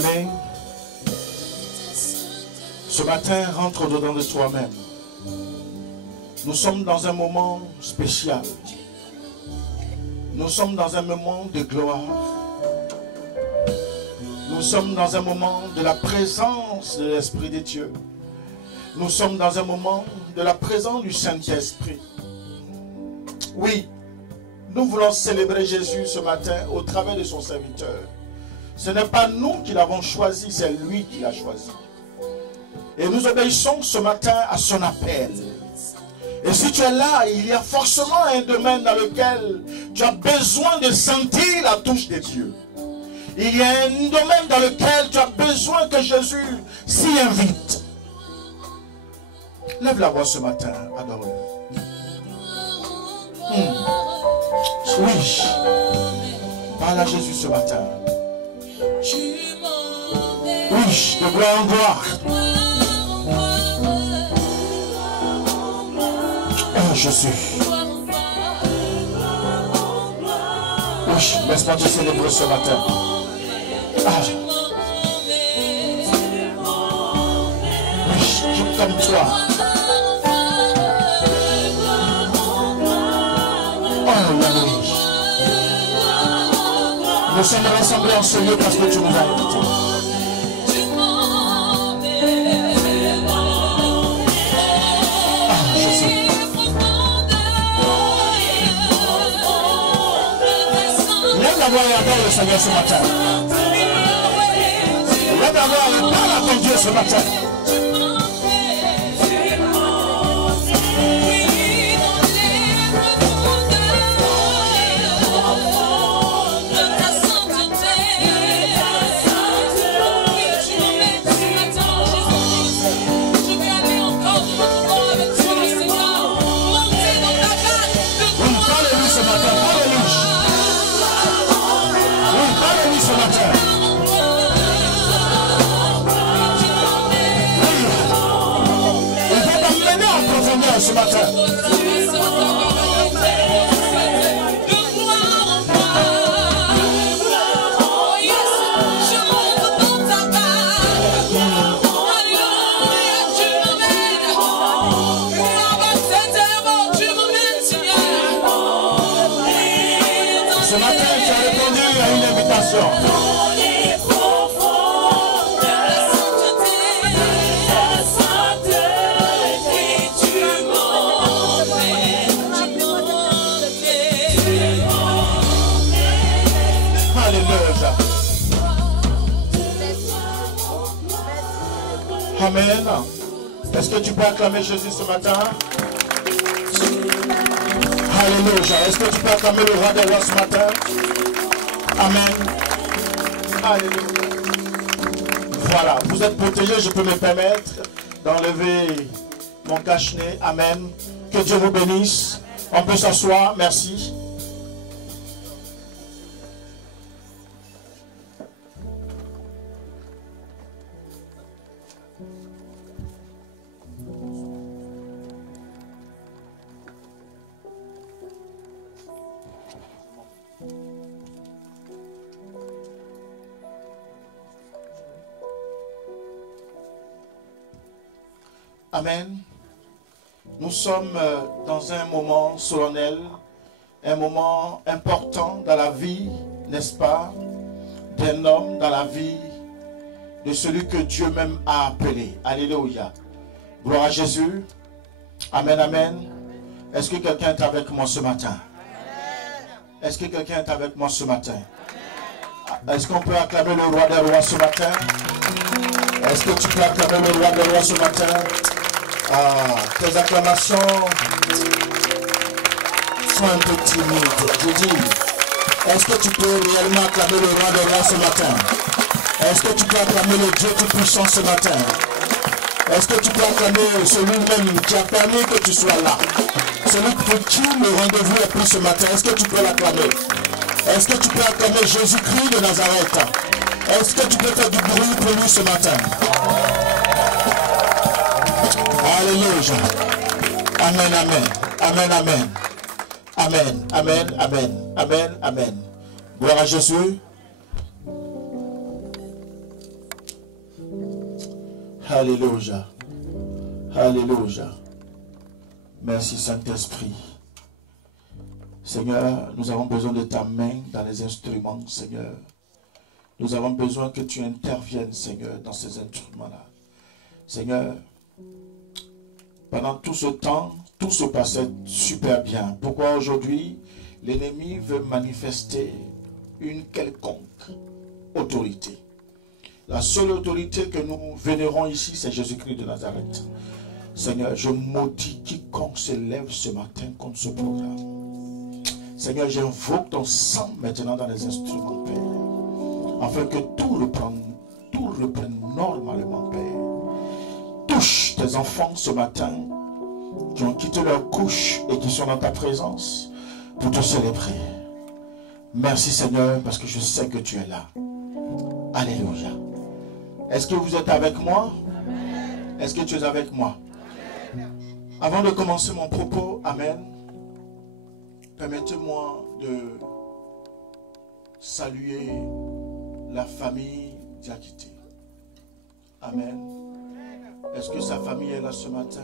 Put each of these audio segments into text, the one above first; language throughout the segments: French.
Bien-aimé, ce matin, rentre au-dedans de toi-même. Nous sommes dans un moment spécial. Nous sommes dans un moment de gloire. Nous sommes dans un moment de la présence de l'Esprit de Dieu. Nous sommes dans un moment de la présence du Saint-Esprit. Oui, nous voulons célébrer Jésus ce matin au travers de son serviteur. Ce n'est pas nous qui l'avons choisi, c'est lui qui l'a choisi. Et nous obéissons ce matin à son appel. Et si tu es là, il y a forcément un domaine dans lequel tu as besoin de sentir la touche de Dieu. Il y a un domaine dans lequel tu as besoin que Jésus s'y invite. Lève la voix ce matin, adore-le. Oui. Parle à Jésus ce matin. Oui, de gloire en gloire. Oh, Jésus. Oui, laisse-moi te célébrer ce matin. Ah. Oui, je comme toi. Oh, oui. Nous sommes rassemblés en ce lieu parce que tu nous as invités. Et adore le Seigneur ce matin. Lève la voix et parle à ton Dieu ce matin. Ce matin. Ce matin, tu as répondu à une invitation. Amen. Est-ce que tu peux acclamer Jésus ce matin? Alléluia. Est-ce que tu peux acclamer le roi des rois ce matin? Amen. Alléluia. Voilà. Vous êtes protégés. Je peux me permettre d'enlever mon cache-nez. Amen. Que Dieu vous bénisse. On peut s'asseoir. Merci. Amen. Nous sommes dans un moment solennel, un moment important dans la vie, n'est-ce pas, d'un homme, dans la vie de celui que Dieu même a appelé. Alléluia. Gloire à Jésus. Amen, amen. Est-ce que quelqu'un est avec moi ce matin? Est-ce que quelqu'un est avec moi ce matin? Est-ce qu'on peut acclamer le roi des rois ce matin? Est-ce que tu peux acclamer le roi des rois ce matin? Ah, tes acclamations sont un peu timides. Je dis, est-ce que tu peux réellement acclamer le roi des rois ce matin? Est-ce que tu peux acclamer le Dieu tout-puissant ce matin? Est-ce que tu peux acclamer celui-même qui a permis que tu sois là? Celui pour qui le rendez-vous est pris ce matin. Est-ce que tu peux l'acclamer? Est-ce que tu peux acclamer Jésus-Christ de Nazareth? Est-ce que tu peux faire du bruit pour lui ce matin? Alléluia. Amen, amen. Amen, amen. Amen, amen, amen. Amen, amen. Gloire à Jésus. Alléluia. Alléluia. Merci Saint-Esprit. Seigneur, nous avons besoin de ta main dans les instruments, Seigneur. Nous avons besoin que tu interviennes, Seigneur, dans ces instruments-là. Seigneur, pendant tout ce temps, tout se passait super bien. Pourquoi aujourd'hui, l'ennemi veut manifester une quelconque autorité? La seule autorité que nous vénérons ici, c'est Jésus-Christ de Nazareth. Seigneur, je maudis quiconque se lève ce matin contre ce programme. Seigneur, j'invoque ton sang maintenant dans les instruments, Père, afin que tout reprenne normalement, Père. Touche tes enfants ce matin qui ont quitté leur couche et qui sont dans ta présence pour te célébrer. Merci Seigneur, parce que je sais que tu es là. Alléluia. Est-ce que vous êtes avec moi? Est-ce que tu es avec moi? Avant de commencer mon propos, Amen, permettez-moi de saluer la famille Diakité. Amen. Est-ce que sa famille est là ce matin?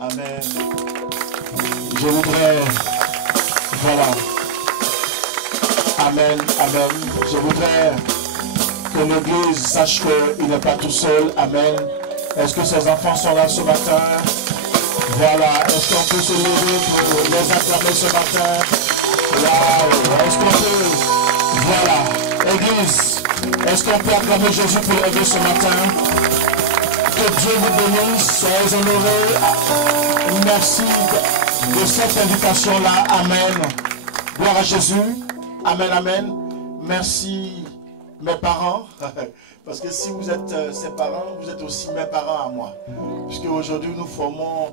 Amen. Je voudrais, voilà. Amen, amen. Je voudrais que l'Église sache qu'il n'est pas tout seul. Amen. Est-ce que ses enfants sont là ce matin? Voilà. Est-ce qu'on peut se lever pour les acclamer ce matin? Là, est-ce qu'on peut... Voilà. Église, est-ce qu'on peut acclamer Jésus pour l'aider ce matin? Que Dieu vous bénisse. Soyez honorés. Merci de cette invitation-là. Amen. Gloire à Jésus. Amen, amen. Merci mes parents. Parce que si vous êtes ses parents, vous êtes aussi mes parents à moi. Puisque aujourd'hui nous formons,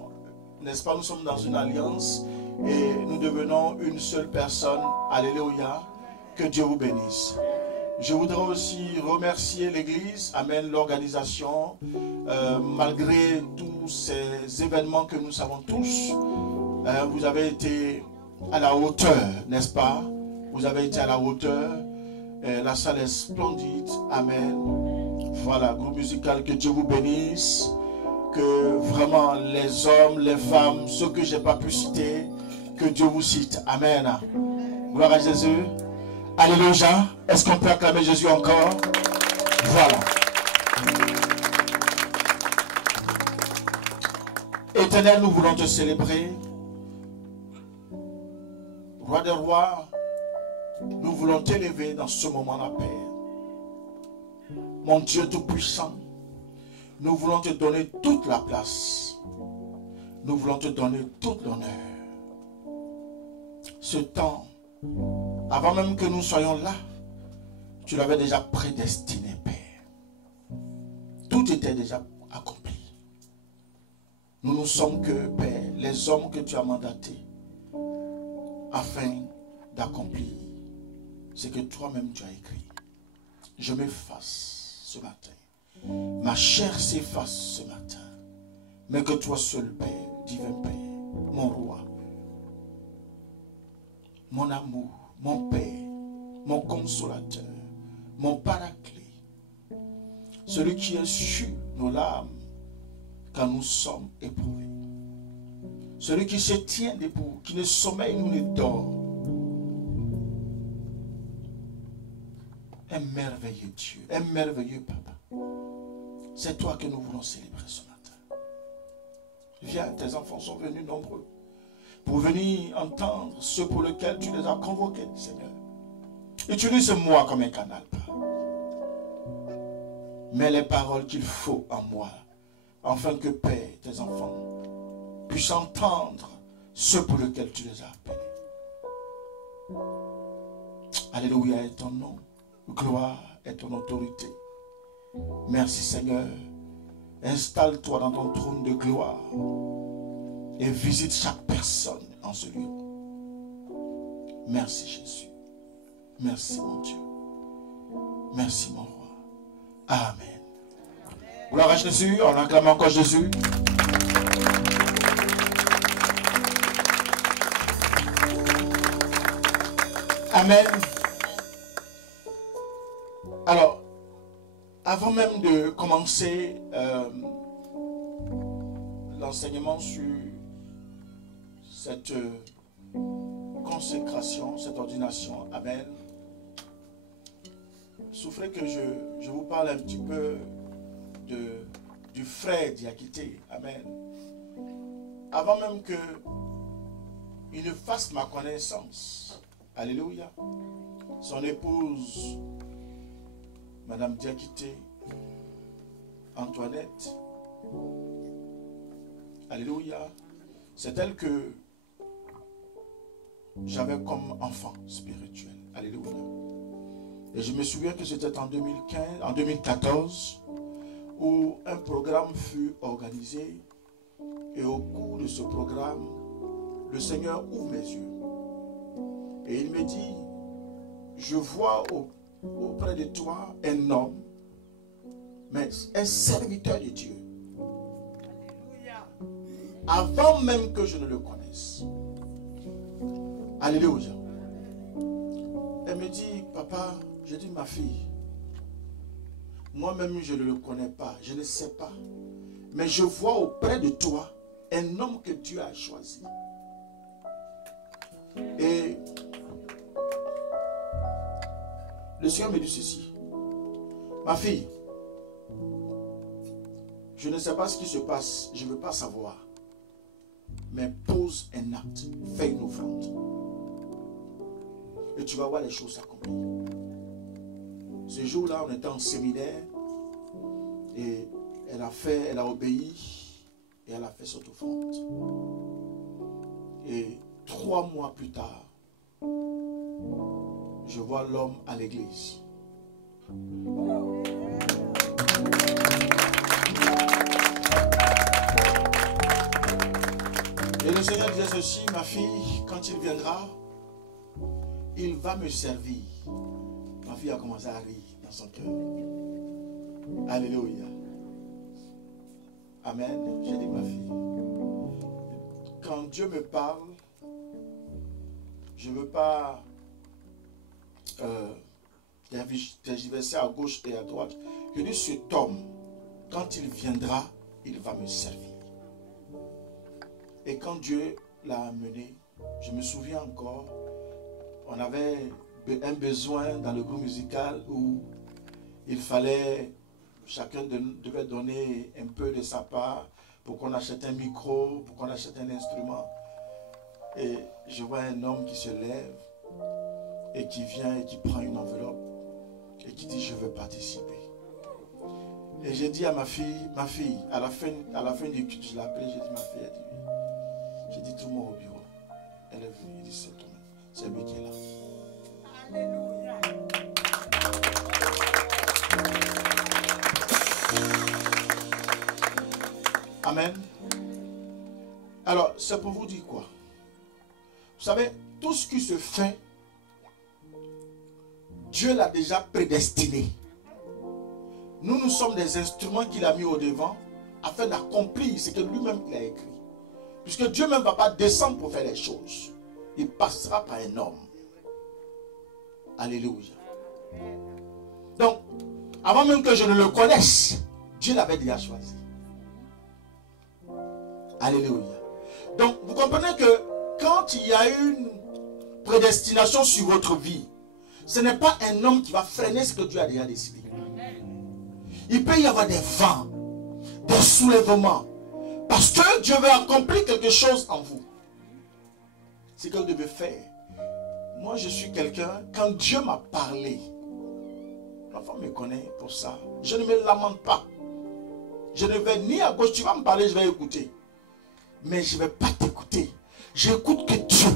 n'est-ce pas, nous sommes dans une alliance et nous devenons une seule personne. Alléluia. Que Dieu vous bénisse. Je voudrais aussi remercier l'Église, amen, l'organisation, malgré tous ces événements que nous savons tous. Vous avez été à la hauteur, n'est-ce pas? Vous avez été à la hauteur. La salle est splendide. Amen. Voilà, groupe musical, que Dieu vous bénisse. Que vraiment les hommes, les femmes, ceux que je n'ai pas pu citer, que Dieu vous cite. Amen. Gloire à Jésus. Alléluia. Est-ce qu'on peut acclamer Jésus encore? Voilà. Éternel, nous voulons te célébrer. Roi des rois, nous voulons t'élever dans ce moment-là, Père. Mon Dieu Tout-Puissant, nous voulons te donner toute la place. Nous voulons te donner tout l'honneur. Ce temps, avant même que nous soyons là, tu l'avais déjà prédestiné, Père. Tout était déjà accompli. Nous ne sommes que, Père, les hommes que tu as mandatés afin d'accomplir ce que toi-même tu as écrit. Je m'efface ce matin. Ma chair s'efface ce matin. Mais que toi seul, Père, divin Père, mon roi, mon amour, mon Père, mon consolateur, mon paraclet, celui qui essuie nos larmes quand nous sommes éprouvés, celui qui se tient debout, qui ne sommeille nous ne dort. Un merveilleux Dieu, un merveilleux Papa. C'est toi que nous voulons célébrer ce matin. Viens, tes enfants sont venus nombreux pour venir entendre ce pour lequel tu les as convoqués, Seigneur. Utilise-moi comme un canal, Père. Mets les paroles qu'il faut en moi, afin que, Père, tes enfants puissent entendre ce pour lequel tu les as appelés. Alléluia est ton nom. Gloire est ton autorité. Merci Seigneur. Installe-toi dans ton trône de gloire et visite chaque personne en ce lieu. Merci Jésus. Merci mon Dieu. Merci mon roi. Amen. Gloire à Jésus. On acclame encore Jésus. Amen. Alors, Avant même de commencer l'enseignement sur cette consécration, cette ordination, amen, souffrez que je vous parle un petit peu du frère Diakité, amen. Avant même qu'il ne fasse ma connaissance, alléluia, son épouse, Madame Diakité, Antoinette, alléluia, c'est elle que j'avais comme enfant spirituel, alléluia. Et je me souviens que c'était en 2014, où un programme fut organisé, et au cours de ce programme, le Seigneur ouvre mes yeux. Et il me dit, je vois auprès de toi un homme, mais un serviteur de Dieu. Avant même que je ne le connaisse. Alléluia. Elle me dit, papa, je dis, ma fille, moi-même je ne le connais pas, je ne sais pas. Mais je vois auprès de toi un homme que Dieu a choisi. Et le Seigneur me dit ceci. Ma fille, je ne sais pas ce qui se passe, je ne veux pas savoir. Mais pose un acte, fais une offrande. Et tu vas voir les choses s'accomplir. Ce jour-là, on était en séminaire et elle a obéi et elle a fait cette offrande. Et 3 mois plus tard, je vois l'homme à l'église. Et le Seigneur disait ceci, ma fille, quand il viendra, il va me servir. Ma fille a commencé à rire dans son cœur. Alléluia. Amen. J'ai dit, ma fille, quand Dieu me parle, je ne veux pas tergiverser à gauche et à droite. Je dis, cet homme, quand il viendra, il va me servir. Et quand Dieu l'a amené, je me souviens encore, on avait un besoin dans le groupe musical où il fallait, chacun devait donner un peu de sa part pour qu'on achète un micro, pour qu'on achète un instrument. Et je vois un homme qui se lève et qui vient et qui prend une enveloppe et qui dit, je veux participer. Et j'ai dit à ma fille, à la fin du culte, je l'ai appelée, j'ai dit, ma fille, elle dit oui. J'ai dit, tout le monde au bureau. Elle est venue, elle dit, c'est toi, c'est lui qui est là. Alléluia. Amen. Alors, c'est pour vous dire quoi? Vous savez, tout ce qui se fait, Dieu l'a déjà prédestiné. Nous sommes des instruments qu'il a mis au devant afin d'accomplir ce que lui-même il a écrit. Puisque Dieu même ne va pas descendre pour faire les choses. Il passera par un homme. Alléluia. Donc, avant même que je ne le connaisse, Dieu l'avait déjà choisi. Alléluia. Donc, vous comprenez que quand il y a une prédestination sur votre vie, ce n'est pas un homme qui va freiner ce que Dieu a déjà décidé. Il peut y avoir des vents, des soulèvements, parce que Dieu veut accomplir quelque chose en vous. C'est ce que vous devez faire. Moi, je suis quelqu'un, quand Dieu m'a parlé, l'enfant me connaît pour ça, je ne me lamente pas. Je ne vais ni à gauche, tu vas me parler, je vais écouter. Mais je ne vais pas t'écouter. J'écoute que Dieu.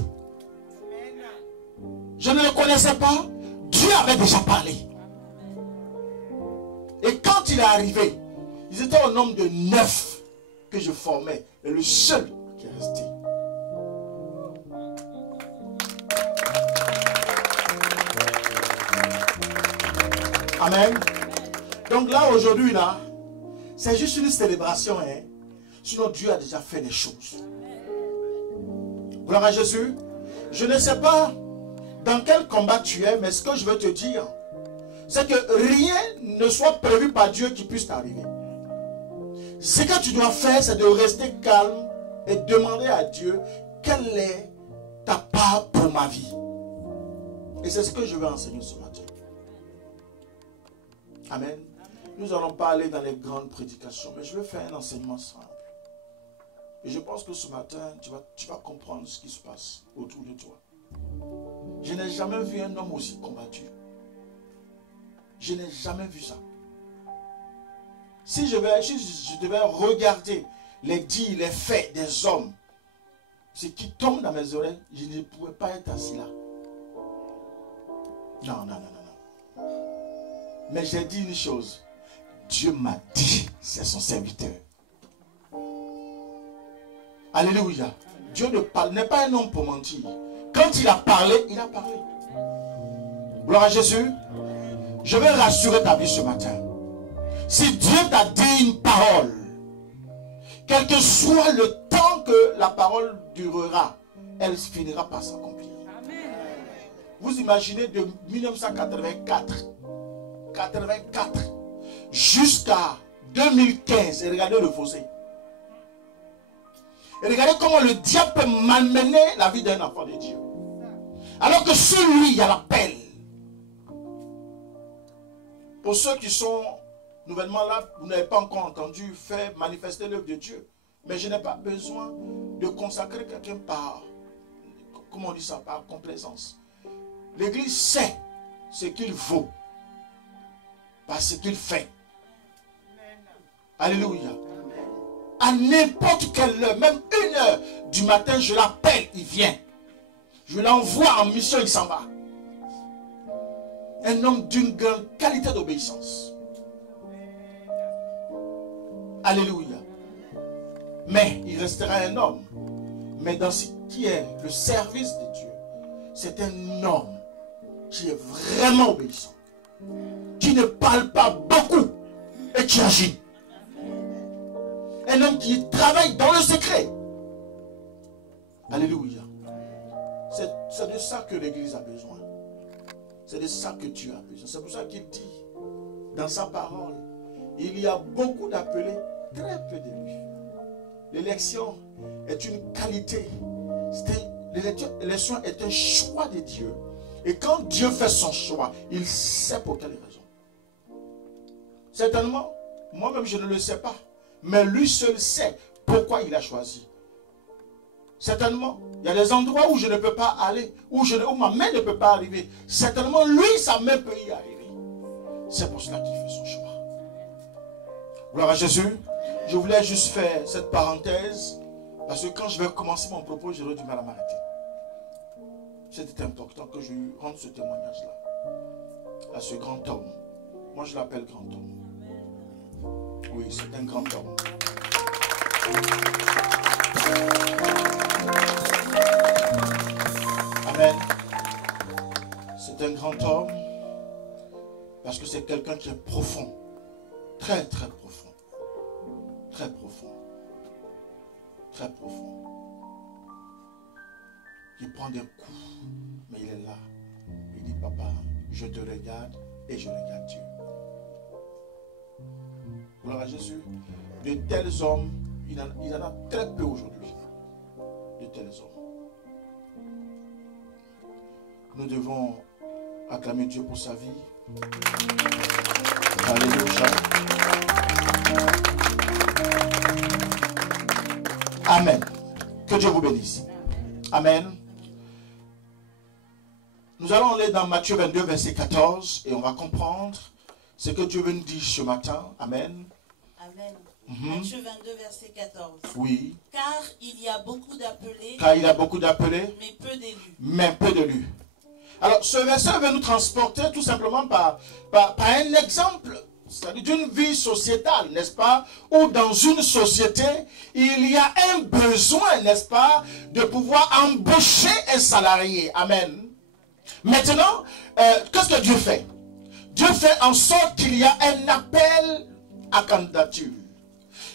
Je ne le connaissais pas. Dieu avait déjà parlé. Et quand il est arrivé, ils étaient au nombre de 9 que je formais. Et le seul qui est resté. Amen. Donc là, aujourd'hui, là, c'est juste une célébration. Hein? Sinon, Dieu a déjà fait les choses. Gloire à Jésus. Je ne sais pas dans quel combat tu es, mais ce que je veux te dire, c'est que rien ne soit prévu par Dieu qui puisse t'arriver. Ce que tu dois faire, c'est de rester calme et demander à Dieu quelle est ta part pour ma vie. Et c'est ce que je vais enseigner ce matin. Amen. Nous n'allons pas aller dans les grandes prédications, mais je vais faire un enseignement simple. Et je pense que ce matin, tu vas comprendre ce qui se passe autour de toi. Je n'ai jamais vu un homme aussi combattu. Je n'ai jamais vu ça. Si je devais regarder les dires, les faits des hommes, ce qui tombe dans mes oreilles, je ne pourrais pas être assis là. Non, non, non, non, non. Mais j'ai dit une chose. Dieu m'a dit, c'est son serviteur. Alléluia. Dieu n'est pas un homme pour mentir. Quand il a parlé, il a parlé. Gloire à Jésus. Je vais rassurer ta vie ce matin. Si Dieu t'a dit une parole, quel que soit le temps que la parole durera, elle finira par s'accomplir. Vous imaginez de 1984 jusqu'à 2015 et regardez le fossé. Et regardez comment le diable peut malmener la vie d'un enfant de Dieu. Alors que sur lui, il y a l'appel. Pour ceux qui sont nouvellement là, vous n'avez pas encore entendu faire manifester l'œuvre de Dieu. Mais je n'ai pas besoin de consacrer quelqu'un par, comment on dit ça, par complaisance. L'église sait ce qu'il vaut par ce qu'il fait. Alléluia. À n'importe quelle heure, même 1h du matin, je l'appelle, il vient. Je l'envoie en mission, il s'en va. Un homme d'une grande qualité d'obéissance. Alléluia. Mais il restera un homme. Mais dans ce qui est le service de Dieu, c'est un homme qui est vraiment obéissant. Qui ne parle pas beaucoup et qui agit. Un homme qui travaille dans le secret. Alléluia. C'est de ça que l'Église a besoin. C'est de ça que Dieu a besoin. C'est pour ça qu'il dit dans sa parole, il y a beaucoup d'appelés, très peu d'élus. L'élection est une qualité. L'élection est un choix de Dieu. Et quand Dieu fait son choix, il sait pour quelle raison. Certainement, moi-même je ne le sais pas. Mais lui seul sait pourquoi il a choisi. Certainement, il y a des endroits où je ne peux pas aller, où ma main ne peut pas arriver. Certainement, lui, sa main peut y arriver. C'est pour cela qu'il fait son choix. Gloire à Jésus. Je voulais juste faire cette parenthèse, parce que quand je vais commencer mon propos, j'aurai du mal à m'arrêter. C'était important que je rende ce témoignage-là à ce grand homme. Moi, je l'appelle grand homme. Oui, c'est un grand homme. Amen. C'est un grand homme parce que c'est quelqu'un qui est profond. Très, très profond. Très profond. Très profond. Il prend des coups, mais il est là. Il dit, papa, je te regarde et je regarde Dieu. Gloire à Jésus. De tels hommes, il y en a très peu aujourd'hui. De tels hommes. Nous devons acclamer Dieu pour sa vie. Alléluia. Amen. Que Dieu vous bénisse. Amen. Nous allons aller dans Matthieu 22, verset 14, et on va comprendre ce que Dieu veut nous dire ce matin. Amen. Amen. Matthieu 22, verset 14. Oui. Car il y a beaucoup d'appelés. Car il y a beaucoup d'appelés. Mais peu d'élus. Mais peu d'élus. Alors, ce verset veut nous transporter tout simplement par un exemple, c'est-à-dire d'une vie sociétale, n'est-ce pas? Où dans une société, il y a un besoin, n'est-ce pas, de pouvoir embaucher un salarié. Amen. Maintenant, qu'est-ce que Dieu fait? Dieu fait en sorte qu'il y a un appel à candidature.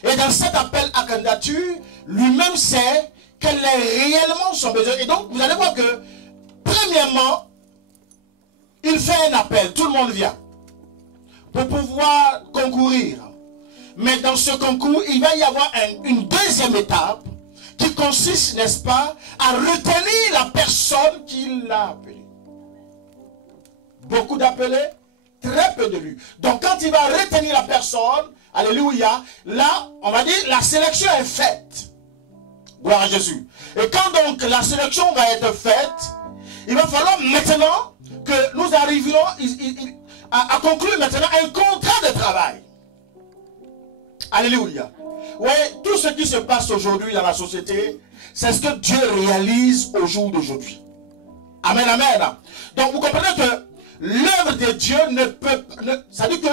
Et dans cet appel à candidature, lui-même sait quel est réellement son besoin. Et donc, vous allez voir que, premièrement, il fait un appel, tout le monde vient. pour pouvoir concourir. Mais dans ce concours, il va y avoir une deuxième étape qui consiste, n'est-ce pas, à retenir la personne qui l'a appelé. Beaucoup d'appelés, très peu de lui. Donc quand il va retenir la personne, alléluia, là, on va dire, la sélection est faite. Gloire à Jésus. Et quand donc la sélection va être faite, il va falloir maintenant que nous arrivions à conclure maintenant un contrat de travail. Alléluia. Oui, tout ce qui se passe aujourd'hui dans la société, c'est ce que Dieu réalise au jour d'aujourd'hui. Amen, amen. Donc vous comprenez que l'œuvre de Dieu ne peut... Ça dit que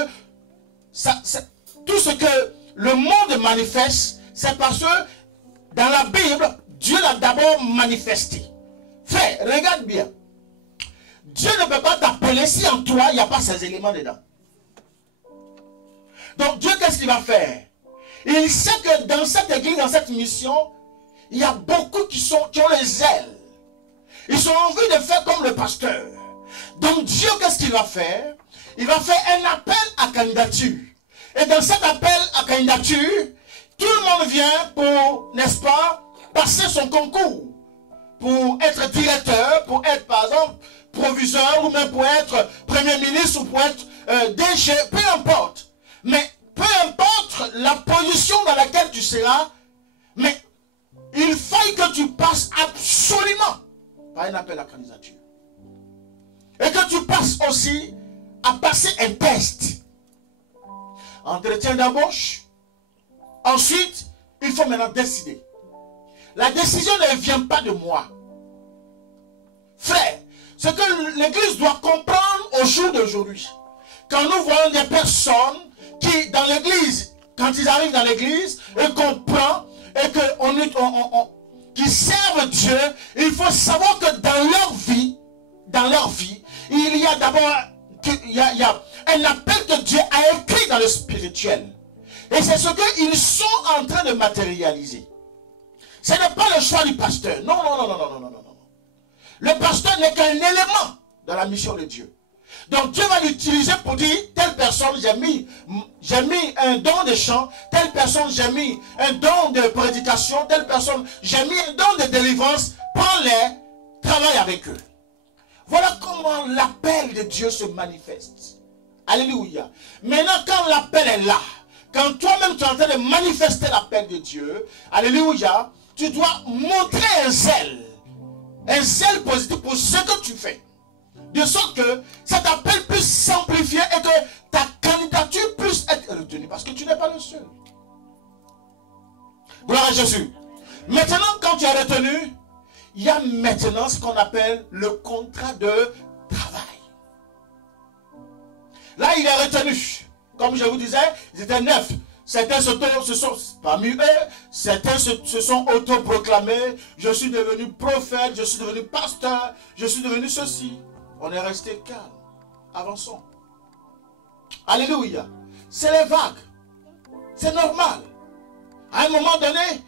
tout ce que le monde manifeste, c'est parce que dans la Bible, Dieu l'a d'abord manifesté. Frère, regarde bien. Dieu ne peut pas t'appeler si en toi, il n'y a pas ces éléments dedans. Donc Dieu, qu'est-ce qu'il va faire? Il sait que dans cette église, dans cette mission, il y a beaucoup qui ont les ailes. Ils ont envie de faire comme le pasteur. Donc Dieu, qu'est-ce qu'il va faire? Il va faire un appel à candidature. Et dans cet appel à candidature, tout le monde vient pour, n'est-ce pas, passer son concours. Pour être directeur, pour être par exemple proviseur, ou même pour être premier ministre, ou pour être DG, peu importe. Mais peu importe la position dans laquelle tu seras, mais il faut que tu passes absolument par un appel à candidature. Et que tu passes aussi à passer un test. Entretien d'embauche. Ensuite, il faut maintenant décider. La décision ne vient pas de moi. Frère, ce que l'Église doit comprendre au jour d'aujourd'hui, quand nous voyons des personnes qui, dans l'Église, quand ils arrivent dans l'Église, et qu'on prend, et qu'ils servent Dieu, il faut savoir que dans leur vie, il y a d'abord un appel que Dieu a écrit dans le spirituel. Et c'est ce qu'ils sont en train de matérialiser. Ce n'est pas le choix du pasteur. Non. Le pasteur n'est qu'un élément dans la mission de Dieu. Donc Dieu va l'utiliser pour dire, telle personne, j'ai mis un don de chant, telle personne, j'ai mis un don de prédication, telle personne, j'ai mis un don de délivrance, prends-les, travaille avec eux. Voilà comment l'appel de Dieu se manifeste. Alléluia. Maintenant, quand l'appel est là, quand toi-même tu es en train de manifester l'appel de Dieu, alléluia, tu dois montrer un zèle positif pour ce que tu fais. De sorte que cet appel puisse s'amplifier et que ta candidature puisse être retenue. Parce que tu n'es pas le seul. Gloire à Jésus. Maintenant, quand tu es retenu, il y a maintenant ce qu'on appelle le contrat de travail. Là, il est retenu. Comme je vous disais, ils étaient 9. Certains parmi eux, certains se sont autoproclamés. Je suis devenu prophète, je suis devenu pasteur, je suis devenu ceci. On est resté calme. Avançons. Alléluia. C'est les vagues. C'est normal. À un moment donné,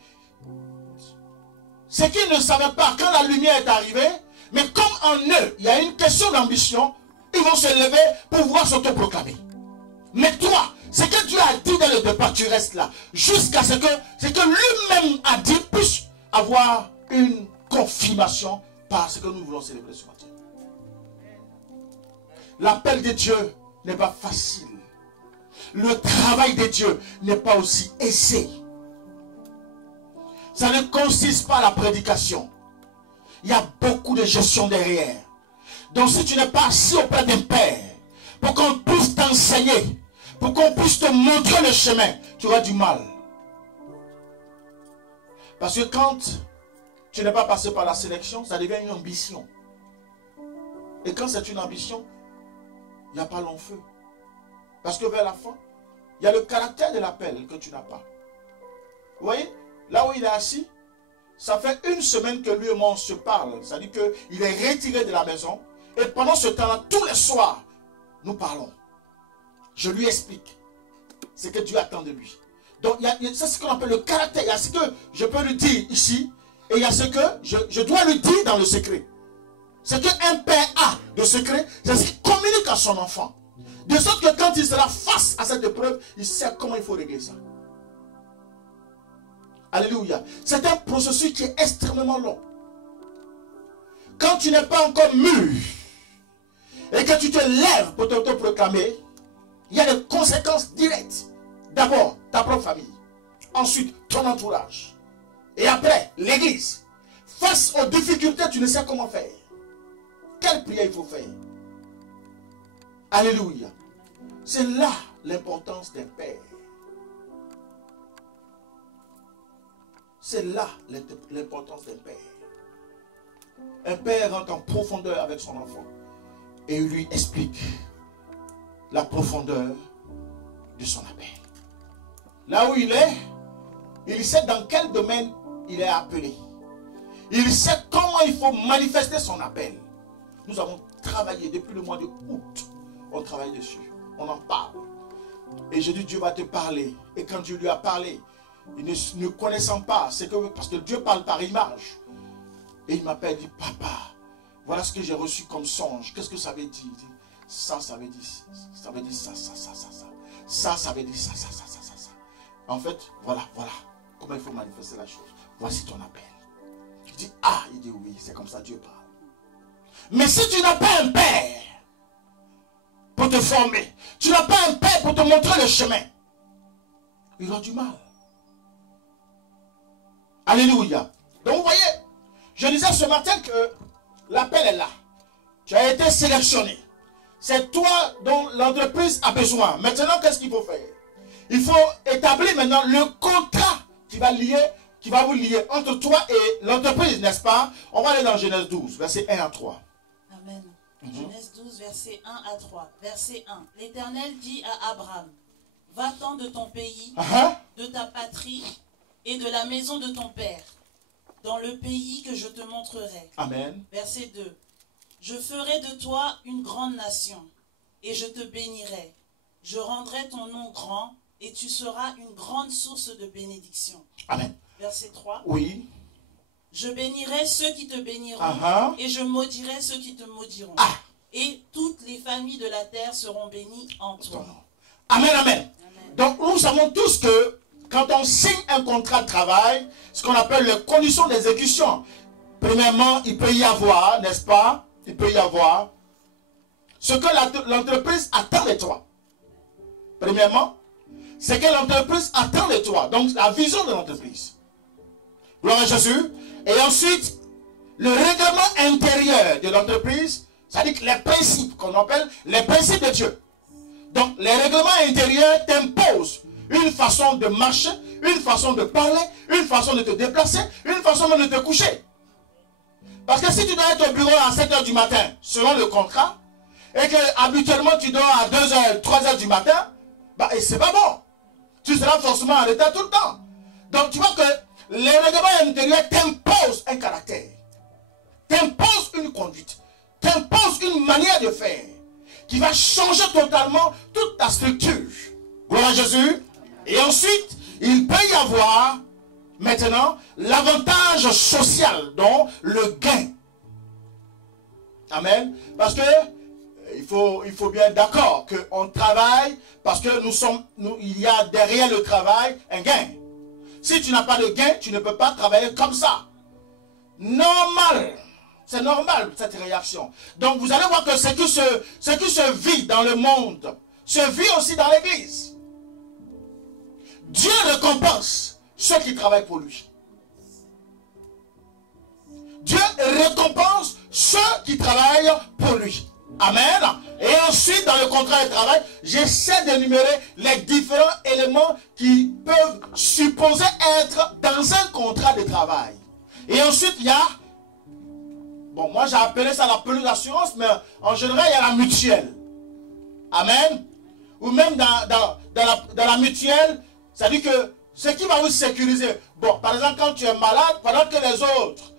c'est qu'ils ne savaient pas quand la lumière est arrivée, mais comme en eux, il y a une question d'ambition, ils vont se lever pour pouvoir s'autoproclamer. Mais toi, ce que Dieu a dit dans le départ, tu restes là. Jusqu'à ce que lui-même a dit puisse avoir une confirmation par ce que nous voulons célébrer ce matin. L'appel de Dieu n'est pas facile. Le travail de Dieu n'est pas aussi aisé. Ça ne consiste pas à la prédication. Il y a beaucoup de gestion derrière. Donc si tu n'es pas assis auprès d'un père, pour qu'on puisse t'enseigner, pour qu'on puisse te montrer le chemin, tu auras du mal. Parce que quand tu n'es pas passé par la sélection, ça devient une ambition. Et quand c'est une ambition, il n'y a pas long feu. Parce que vers la fin, il y a le caractère de l'appel que tu n'as pas. Vous voyez, là où il est assis, ça fait une semaine que lui et moi on se parle. C'est-à-dire qu'il est retiré de la maison. Et pendant ce temps-là, tous les soirs, nous parlons. Je lui explique ce que Dieu attend de lui. Donc, c'est ce qu'on appelle le caractère. Il y a ce que je peux lui dire ici. Et il y a ce que je dois lui dire dans le secret. Ce qu'un père a de secret, c'est ce qu'il communique à son enfant. De sorte que quand il sera face à cette épreuve, il sait comment il faut régler ça. Alléluia. C'est un processus qui est extrêmement long. Quand tu n'es pas encore mûr et que tu te lèves pour te proclamer, il y a des conséquences directes. D'abord, ta propre famille. Ensuite, ton entourage. Et après, l'église. Face aux difficultés, tu ne sais comment faire. Quelle prière il faut faire? Alléluia. C'est là l'importance d'un père. C'est là l'importance d'un père. Un père rentre en profondeur avec son enfant et il lui explique la profondeur de son appel. Là où il est, il sait dans quel domaine il est appelé. Il sait comment il faut manifester son appel. Nous avons travaillé depuis le mois de août. On travaille dessus. On en parle. Et j'ai dit, Dieu va te parler. Et quand Dieu lui a parlé, il ne connaissant pas, c'est que parce que Dieu parle par image. Et il m'appelle, il dit, papa, voilà ce que j'ai reçu comme songe. Qu'est-ce que ça veut dire? Ça, ça veut dire ça. Ça veut dire ça, ça, ça, ça, ça. Ça, ça veut dire ça, ça, ça, ça, ça, ça. En fait, voilà comment il faut manifester la chose. Voici ton appel. Il dit, ah, il dit oui, c'est comme ça Dieu parle. Mais si tu n'as pas un père pour te former, tu n'as pas un père pour te montrer le chemin, il aura du mal. Alléluia. Donc vous voyez, je disais ce matin que l'appel est là. Tu as été sélectionné. C'est toi dont l'entreprise a besoin. Maintenant, qu'est-ce qu'il faut faire? Il faut établir maintenant le contrat qui va vous lier entre toi et l'entreprise, n'est-ce pas? On va aller dans Genèse 12, verset 1 à 3. Amen. Genèse 12, verset 1 à 3. Verset 1. L'Éternel dit à Abraham, va-t'en de ton pays, de ta patrie et de la maison de ton père, dans le pays que je te montrerai. Amen. Verset 2. Je ferai de toi une grande nation, et je te bénirai. Je rendrai ton nom grand, et tu seras une grande source de bénédiction. Amen. Verset 3. Oui. Je bénirai ceux qui te béniront, et je maudirai ceux qui te maudiront. Et toutes les familles de la terre seront bénies en toi. Amen, amen. Donc nous savons tous que quand on signe un contrat de travail, ce qu'on appelle les conditions d'exécution, premièrement, il peut y avoir, n'est-ce pas? Il peut y avoir ce que l'entreprise attend de toi. Premièrement, c'est que l'entreprise attend de toi. Donc la vision de l'entreprise. Gloire à Jésus. Et ensuite, le règlement intérieur de l'entreprise, c'est-à-dire les principes qu'on appelle les principes de Dieu. Donc les règlements intérieurs t'imposent une façon de marcher, une façon de parler, une façon de te déplacer, une façon même de te coucher. Parce que si tu dois être au bureau à 7 h du matin, selon le contrat, et que habituellement tu dors à 2 h, 3 h du matin, bah, c'est pas bon. Tu seras forcément en retard tout le temps. Donc tu vois que les règlements intérieurs t'imposent un caractère, t'imposent une conduite, t'imposent une manière de faire qui va changer totalement toute ta structure. Gloire à Jésus. Et ensuite, il peut y avoir maintenant l'avantage social, donc le gain. Amen. Parce que il faut bien être d'accord qu'on travaille parce que il y a derrière le travail un gain. Si tu n'as pas de gain, tu ne peux pas travailler comme ça. Normal. C'est normal cette réaction. Donc vous allez voir que ce qui se vit dans le monde se vit aussi dans l'église. Dieu récompense ceux qui travaillent pour lui. Dieu récompense ceux qui travaillent pour lui. Amen. Et ensuite, dans le contrat de travail, j'essaie d'énumérer les différents éléments qui peuvent supposer être dans un contrat de travail. Et ensuite, il y a, bon, moi j'ai appelé ça la police d'assurance, mais en général, il y a la mutuelle. Amen. Ou même dans la mutuelle, ça dit que ce qui va vous sécuriser. Bon, par exemple, quand tu es malade, pendant que les autres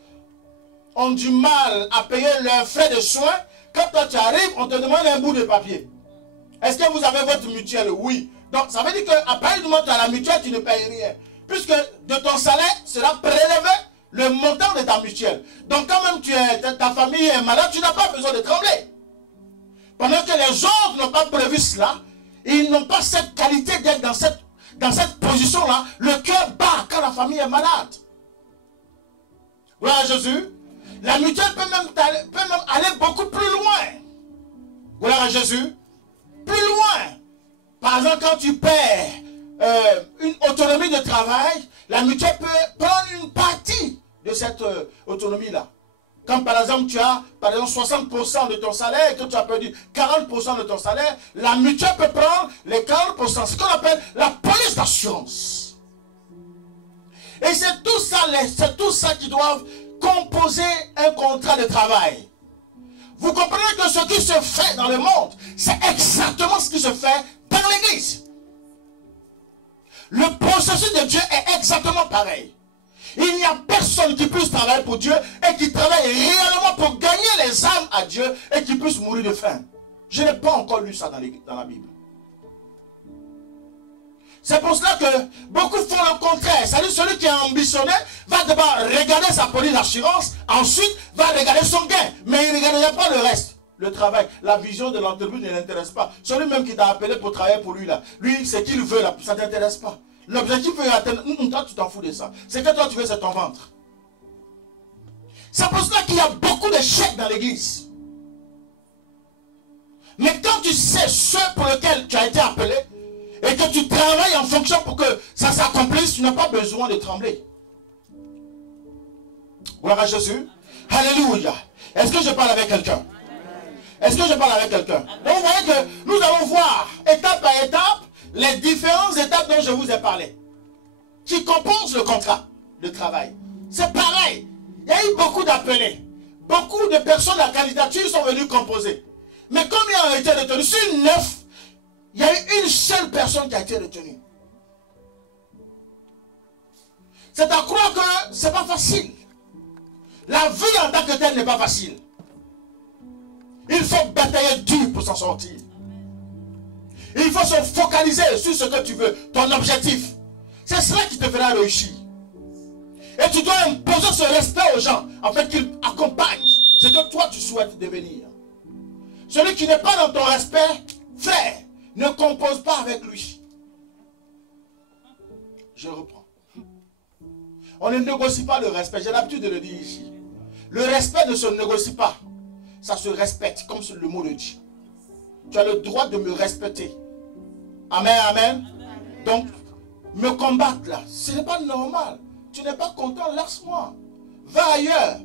ont du mal à payer leurs frais de soins, quand toi tu arrives, on te demande un bout de papier. Est-ce que vous avez votre mutuelle? Oui. Donc ça veut dire qu'à partir du moment où tu as la mutuelle, tu ne payes rien. Puisque de ton salaire sera prélevé le montant de ta mutuelle. Donc quand même ta famille est malade, tu n'as pas besoin de trembler. pendant que les autres n'ont pas prévu cela, ils n'ont pas cette qualité d'être dans cette position-là, le cœur bat quand la famille est malade. Gloire à Jésus. La mutuelle peut même aller beaucoup plus loin. Gloire à Jésus. Plus loin. Par exemple, quand tu perds une autonomie de travail, la mutuelle peut prendre une partie de cette autonomie-là. Quand par exemple tu as 60% de ton salaire et que tu as perdu 40% de ton salaire, la mutuelle peut prendre les 40%. C'est ce qu'on appelle la police d'assurance. Et c'est tout ça qui doivent composer un contrat de travail. Vous comprenez que ce qui se fait dans le monde, c'est exactement ce qui se fait dans l'église. Le processus de Dieu est exactement pareil. Il n'y a personne qui puisse travailler pour Dieu et qui travaille réellement pour gagner les âmes à Dieu et qui puisse mourir de faim. Je n'ai pas encore lu ça dans la Bible. C'est pour cela que beaucoup font le contraire. C'est-à-dire celui qui est ambitionné va d'abord regarder sa police d'assurance, ensuite va regarder son gain. Mais il ne regardera pas le reste. Le travail, la vision de l'entreprise ne l'intéresse pas. Celui même qui t'a appelé pour travailler pour lui, là, lui, ce qu'il veut, là, ça ne t'intéresse pas. L'objectif est atteindre. Toi, tu t'en fous de ça. C'est que toi, tu veux, c'est ton ventre. C'est pour cela qu'il y a beaucoup d'échecs dans l'église. Mais quand tu sais ce pour lequel tu as été appelé, et que tu travailles en fonction pour que ça s'accomplisse, tu n'as pas besoin de trembler. Gloire à Jésus. Alléluia. Est-ce que je parle avec quelqu'un? Est-ce que je parle avec quelqu'un? Donc vous voyez que nous allons voir, étape par étape, les différentes étapes dont je vous ai parlé, qui composent le contrat de travail. C'est pareil. Il y a eu beaucoup d'appelés. Beaucoup de personnes à candidature sont venues composer. Mais combien ont été retenus? Sur 9, il y a eu une seule personne qui a été retenue. C'est à croire que ce n'est pas facile. La vie en tant que telle n'est pas facile. Il faut batailler dur pour s'en sortir. Il faut se focaliser sur ce que tu veux, ton objectif. C'est cela qui te fera réussir. Et tu dois imposer ce respect aux gens, afin qu'ils accompagnent ce que toi tu souhaites devenir. Celui qui n'est pas dans ton respect, frère, ne compose pas avec lui. Je reprends. On ne négocie pas le respect. J'ai l'habitude de le dire ici. Le respect ne se négocie pas. Ça se respecte, comme le mot le dit. Tu as le droit de me respecter. Amen, amen. Donc, me combattre là, ce n'est pas normal. Tu n'es pas content, laisse-moi. Va ailleurs.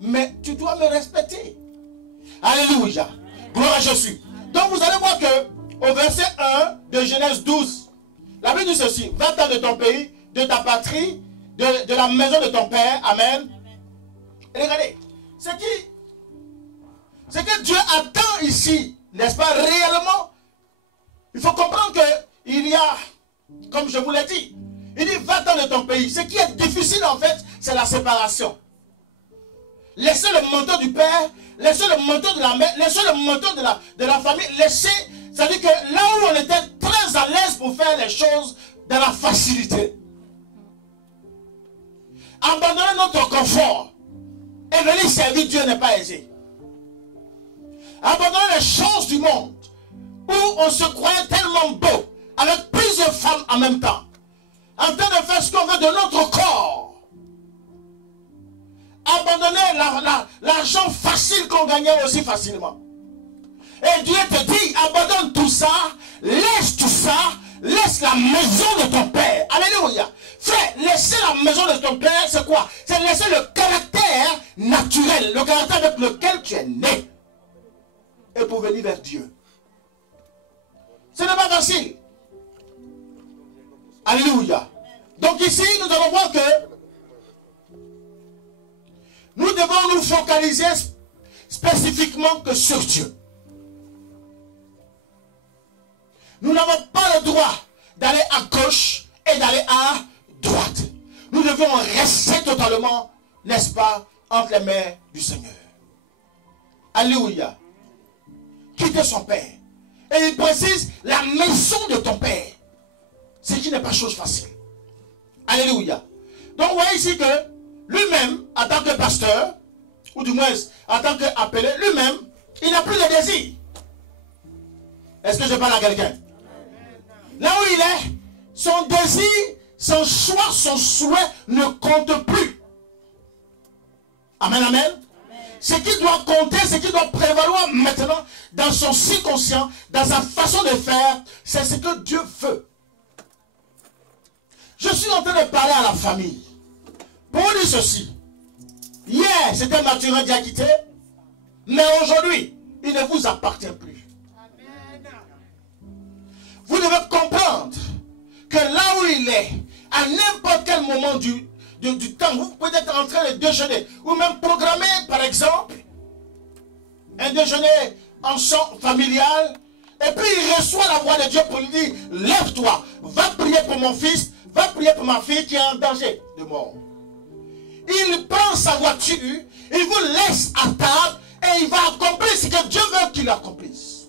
Mais tu dois me respecter. Alléluia. Gloire à Jésus. Donc vous allez voir que au verset 1 de Genèse 12, la Bible dit ceci: va-t'en de ton pays, de ta patrie, de la maison de ton père. Amen. Et regardez, c'est que Dieu attend ici, n'est-ce pas, réellement. Il faut comprendre qu'il y a, comme je vous l'ai dit, il dit va-t'en de ton pays. Ce qui est difficile en fait, c'est la séparation. Laissez le manteau du père, laissez le manteau de la mère, laissez le manteau de la famille, laissez, c'est-à-dire que là où on était très à l'aise pour faire les choses dans la facilité, abandonner notre confort et venir servir Dieu n'est pas aisé. Abandonner les choses du monde où on se croyait tellement beau avec plusieurs femmes en même temps, en train de faire ce qu'on veut de notre corps. Abandonner l'argent facile qu'on gagnait aussi facilement. Et Dieu te dit, abandonne tout ça, laisse la maison de ton père. Alléluia. Frère, laisser la maison de ton père, c'est quoi? C'est laisser le caractère naturel, le caractère avec lequel tu es né. Et pour venir vers Dieu. Ce n'est pas facile. Alléluia. Donc ici, nous allons voir que nous devons nous focaliser spécifiquement que sur Dieu. Nous n'avons pas le droit d'aller à gauche et d'aller à droite. Nous devons rester totalement, n'est-ce pas, entre les mains du Seigneur. Alléluia. Quitter son père. Et il précise la maison de ton père. Ce qui n'est pas chose facile. Alléluia. Donc vous voyez ici que lui-même, en tant que pasteur, ou du moins en tant qu'appelé, lui-même, il n'a plus de désir. Est-ce que je parle à quelqu'un? Là où il est, son désir, son choix, son souhait ne compte plus. Amen, amen. Ce qui doit compter, ce qui doit prévaloir maintenant dans son subconscient, dans sa façon de faire, c'est ce que Dieu veut. Je suis en train de parler à la famille. Pour vous dire ceci. Hier, c'était Mathurin Diakité, mais aujourd'hui, il ne vous appartient plus. Vous devez comprendre que là où il est, à n'importe quel moment du temps, vous pouvez être en train de déjeuner, ou même programmer, par exemple, un déjeuner ensemble familial, et puis il reçoit la voix de Dieu pour lui dire, lève-toi, va prier pour mon fils, va prier pour ma fille qui est en danger de mort. Il prend sa voiture, il vous laisse à table, et il va accomplir ce que Dieu veut qu'il accomplisse.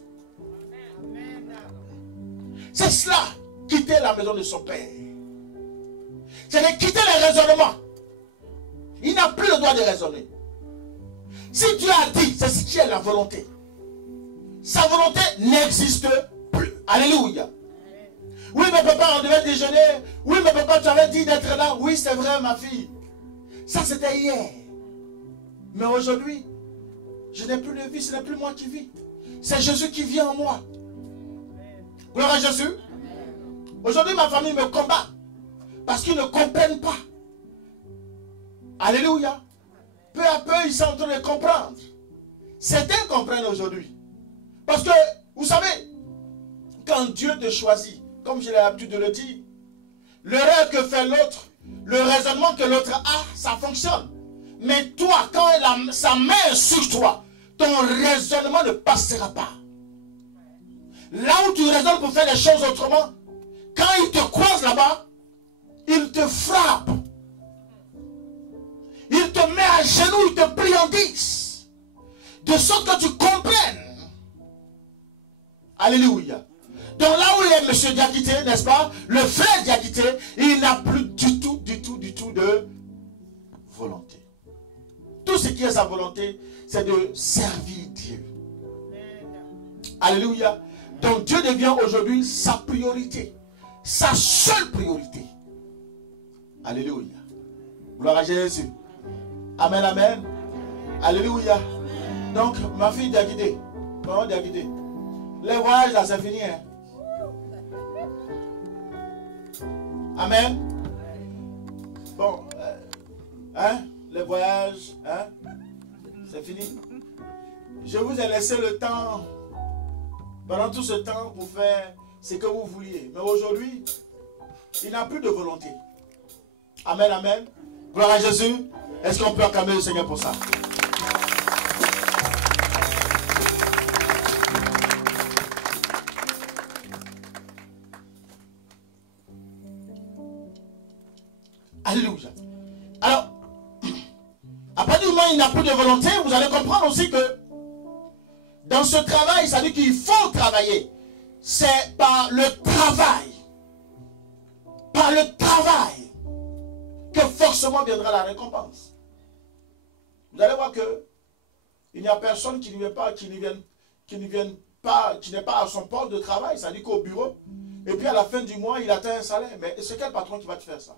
C'est cela, quitter la maison de son père. C'est de quitter les raisonnements. Il n'a plus le droit de raisonner. Si Dieu a dit, c'est ce qui est la volonté. Sa volonté n'existe plus. Alléluia. Oui, mais papa, on devait déjeuner. Oui, mais papa, tu avais dit d'être là. Oui, c'est vrai, ma fille. Ça, c'était hier. Mais aujourd'hui, je n'ai plus de vie. Ce n'est plus moi qui vis. C'est Jésus qui vit en moi. Gloire à Jésus. Aujourd'hui, ma famille me combat. Parce qu'ils ne comprennent pas. Alléluia. Peu à peu, ils sont en train de comprendre. Certains comprennent aujourd'hui. Parce que, vous savez, quand Dieu te choisit, comme j'ai l'habitude de le dire, l'erreur que fait l'autre, le raisonnement que l'autre a, ça fonctionne. Mais toi, quand sa main est sur toi, ton raisonnement ne passera pas. Là où tu raisonnes pour faire les choses autrement, quand il te croise là-bas, il te frappe. Il te met à genoux, il te prie en 10. De sorte que tu comprennes. Alléluia. Donc là où il est M. Diakité, n'est-ce pas? Le frère Diakité, il n'a plus du tout de volonté. Tout ce qui est sa volonté, c'est de servir Dieu. Alléluia. Donc Dieu devient aujourd'hui sa priorité. Sa seule priorité. Alléluia. Gloire à Jésus. Amen, amen. Alléluia. Donc, ma fille Diakité, maman Diakité, les voyages là, c'est fini. Hein? Amen. Bon, les voyages, c'est fini. Je vous ai laissé le temps, pendant tout ce temps, pour faire ce que vous vouliez. Mais aujourd'hui, il n'a plus de volonté. Amen, amen. Gloire à Jésus. Est-ce qu'on peut acclamer le Seigneur pour ça? Alléluia. Alors, à partir du moment où il n'a plus de volonté, vous allez comprendre aussi que dans ce travail, ça veut dire qu'il faut travailler. C'est par le travail. Par le travail que forcément viendra la récompense. Vous allez voir que il n'y a personne qui n'est pas à son poste de travail, ça dit qu'au bureau, et puis à la fin du mois, il atteint un salaire. Mais c'est quel patron qui va te faire ça?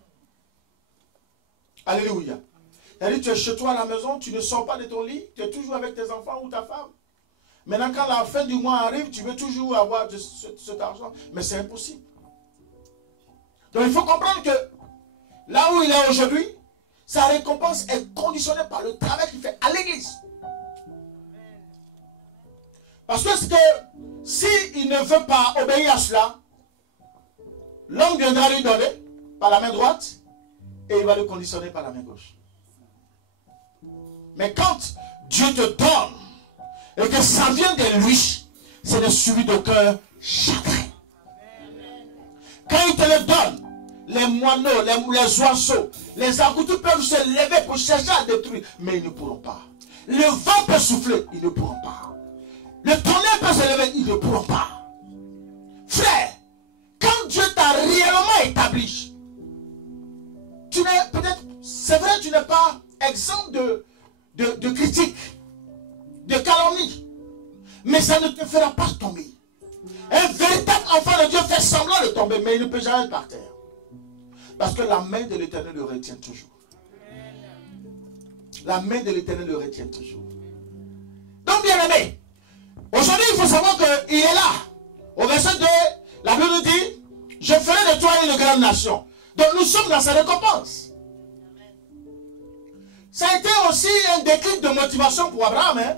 Alléluia. C'est-à-dire, tu es chez toi à la maison, tu ne sors pas de ton lit, tu es toujours avec tes enfants ou ta femme. Maintenant, quand la fin du mois arrive, tu veux toujours avoir cet argent, mais c'est impossible. Donc il faut comprendre que là où il est aujourd'hui, sa récompense est conditionnée par le travail qu'il fait à l'église. Parce que s'il ne veut pas obéir à cela, l'homme viendra lui donner par la main droite et il va le conditionner par la main gauche. Mais quand Dieu te donne et que ça vient de lui, c'est le suivi d'aucun chagrin. Quand il te le donne, les moineaux, les oiseaux, les agoutis peuvent se lever pour chercher à détruire, mais ils ne pourront pas. Le vent peut souffler, ils ne pourront pas. Le tonnerre peut se lever, ils ne pourront pas. Frère, quand Dieu t'a réellement établi, tu n'es peut-être, c'est vrai, tu n'es pas exempt de critique, de calomnie, mais ça ne te fera pas tomber. Un véritable enfant de Dieu fait semblant de tomber, mais il ne peut jamais par terre. Parce que la main de l'Éternel le retient toujours. La main de l'Éternel le retient toujours. Donc, bien aimé, aujourd'hui, il faut savoir qu'il est là. Au verset 2, la Bible nous dit, je ferai de toi une grande nation. Donc, nous sommes dans sa récompense. Ça a été aussi un déclic de motivation pour Abraham. Hein?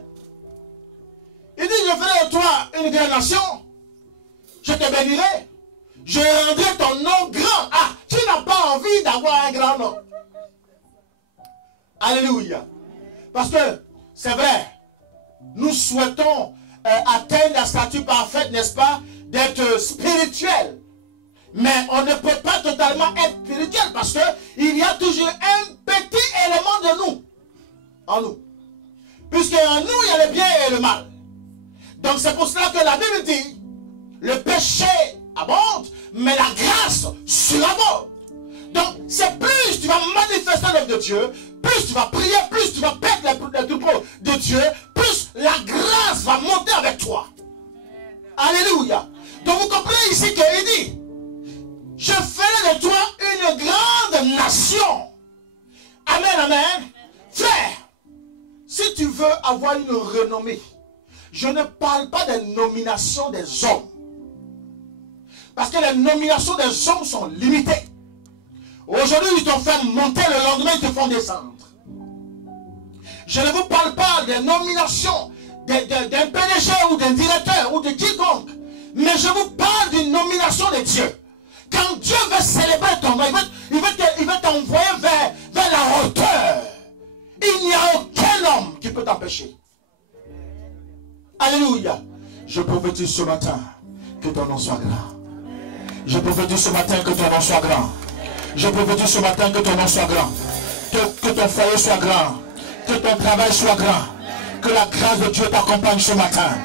Il dit, je ferai de toi une grande nation. Je te bénirai. Je rendrai ton nom grand. Ah, tu n'as pas envie d'avoir un grand nom. Alléluia. Parce que, c'est vrai, nous souhaitons atteindre la statue parfaite, n'est-ce pas, d'être spirituel. Mais on ne peut pas totalement être spirituel parce qu'il y a toujours un petit élément de nous, en nous. Puisqu'en nous, il y a le bien et le mal. Donc c'est pour cela que la Bible dit, le péché abonde, mais la grâce surabonde. Donc c'est plus tu vas manifester l'œuvre de Dieu, plus tu vas prier, plus tu vas perdre les troupeaux de Dieu, plus la grâce va monter avec toi. Alléluia. Donc vous comprenez ici qu'il dit, je ferai de toi une grande nation. Amen, amen. Frère, si tu veux avoir une renommée, je ne parle pas des nominations des hommes. Parce que les nominations des hommes sont limitées. Aujourd'hui, ils te font monter, le lendemain, ils te font descendre. Je ne vous parle pas des nominations d'un PDG ou d'un directeur ou de quiconque. Mais je vous parle d'une nomination de Dieu. Quand Dieu veut célébrer ton nom, il veut t'envoyer vers la hauteur. Il n'y a aucun homme qui peut t'empêcher. Alléluia. Je prophétise ce matin que ton nom soit grand. Je prophétise ce matin que ton nom soit grand. Je prophétise ce matin que ton nom soit grand. Que ton foyer soit grand. Que ton travail soit grand. Que la grâce de Dieu t'accompagne ce matin.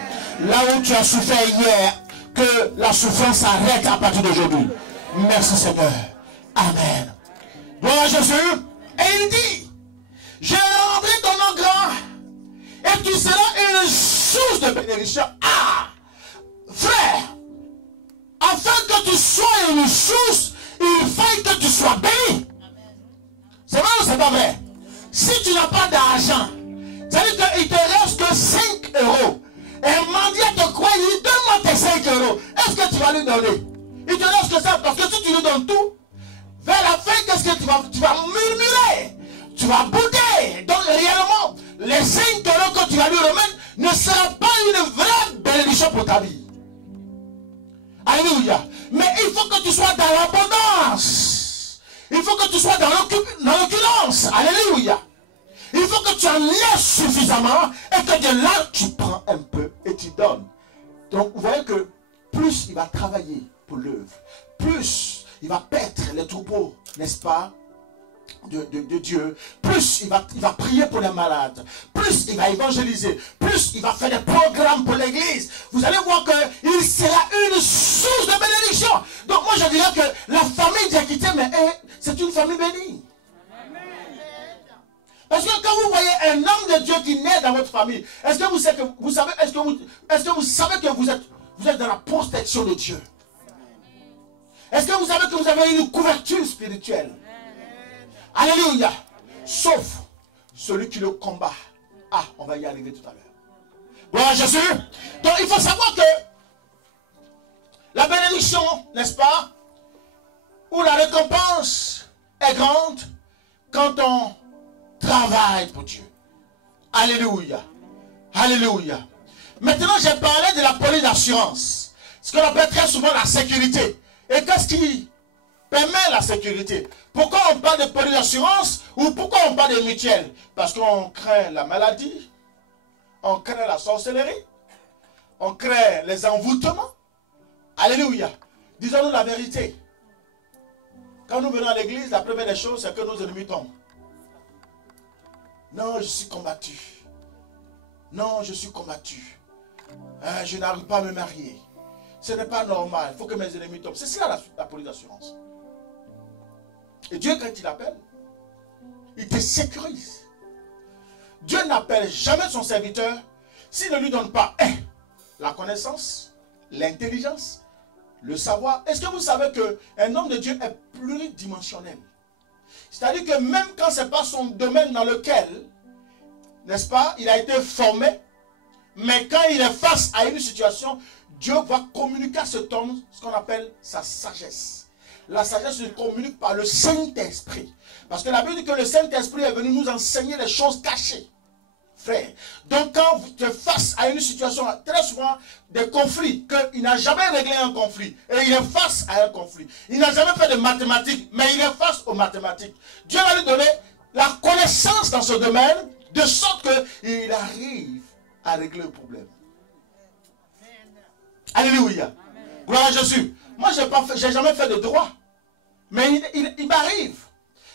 Là où tu as souffert hier, que la souffrance s'arrête à partir d'aujourd'hui. Merci Seigneur. Amen. Gloire à Jésus. Et il dit, je rendrai ton nom grand et tu seras une source de bénédiction. Ah, frère, afin que tu sois une source, il faut que tu sois béni. C'est vrai ou c'est pas vrai? Si tu n'as pas d'argent, c'est-à-dire qu'il te reste que 5 euros. Et un mendiant te croit, il dit, donne-moi tes 5 euros. Est-ce que tu vas lui donner? Il te reste que ça, parce que si tu lui donnes tout, vers la fin, qu'est-ce que tu vas murmurer? Tu vas bouder. Donc réellement, les 5 euros que tu vas lui remettre ne sera pas une vraie bénédiction pour ta vie. Alléluia. Mais il faut que tu sois dans l'abondance. Il faut que tu sois dans l'opulence. Alléluia. Il faut que tu en aies suffisamment et que de là, tu prends un peu et tu donnes. Donc, vous voyez que plus il va travailler pour l'œuvre, plus il va paître les troupeaux, n'est-ce pas, de Dieu, plus il va prier pour les malades, plus il va évangéliser, plus il va faire des programmes pour l'église. Vous allez voir qu'il sera une source de bénédiction. Donc moi je dirais que la famille d'Équité, mais c'est une famille bénie. Parce que quand vous voyez un homme de Dieu qui naît dans votre famille, est-ce que vous savez que vous êtes dans la protection de Dieu? Est-ce que vous savez que vous avez une couverture spirituelle? Alléluia. Sauf celui qui le combat. Ah, on va y arriver tout à l'heure. Gloire à Jésus. Donc il faut savoir que la bénédiction, n'est-ce pas, ou la récompense est grande quand on travaille pour Dieu. Alléluia. Alléluia. Maintenant, j'ai parlé de la police d'assurance. Ce qu'on appelle très souvent la sécurité. Et qu'est-ce qui permet la sécurité? Pourquoi on parle de police d'assurance ou pourquoi on parle de mutuelle? Parce qu'on craint la maladie, on craint la sorcellerie, on craint les envoûtements. Alléluia. Disons-nous la vérité. Quand nous venons à l'église, la première des choses, c'est que nos ennemis tombent. Non, je suis combattu. Non, je suis combattu. Je n'arrive pas à me marier. Ce n'est pas normal. Il faut que mes ennemis tombent. C'est ça la police d'assurance. Et Dieu, quand il appelle, il te sécurise. Dieu n'appelle jamais son serviteur s'il ne lui donne pas la connaissance, l'intelligence, le savoir. Est-ce que vous savez qu'un homme de Dieu est pluridimensionnel? C'est-à-dire que même quand ce n'est pas son domaine dans lequel, n'est-ce pas, il a été formé, mais quand il est face à une situation, Dieu va communiquer à cet homme ce qu'on appelle sa sagesse. La sagesse se communique par le Saint-Esprit. Parce que la Bible dit que le Saint-Esprit est venu nous enseigner les choses cachées. Frère. Donc quand tu es face à une situation, très souvent des conflits, qu'il n'a jamais réglé un conflit, et il est face à un conflit. Il n'a jamais fait de mathématiques, mais il est face aux mathématiques. Dieu va lui donner la connaissance dans ce domaine, de sorte qu'il arrive à régler le problème. Alléluia. Gloire à Jésus. Moi, je n'ai jamais fait de droit. Mais il m'arrive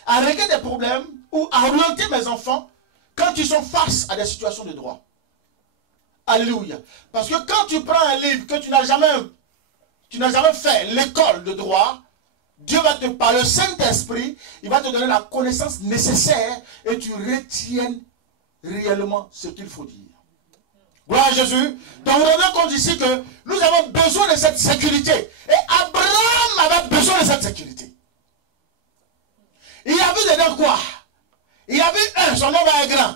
à régler des problèmes ou à orienter mes enfants quand ils sont face à des situations de droit. Alléluia. Parce que quand tu prends un livre que tu n'as jamais fait l'école de droit, Dieu va te, par le Saint-Esprit, il va te donner la connaissance nécessaire et tu retiennes réellement ce qu'il faut dire. Gloire à Jésus. Donc vous rendez compte ici que nous avons besoin de cette sécurité. Et Abraham avait besoin de cette sécurité. Il a vu dedans quoi? Il a vu son nom va être grand.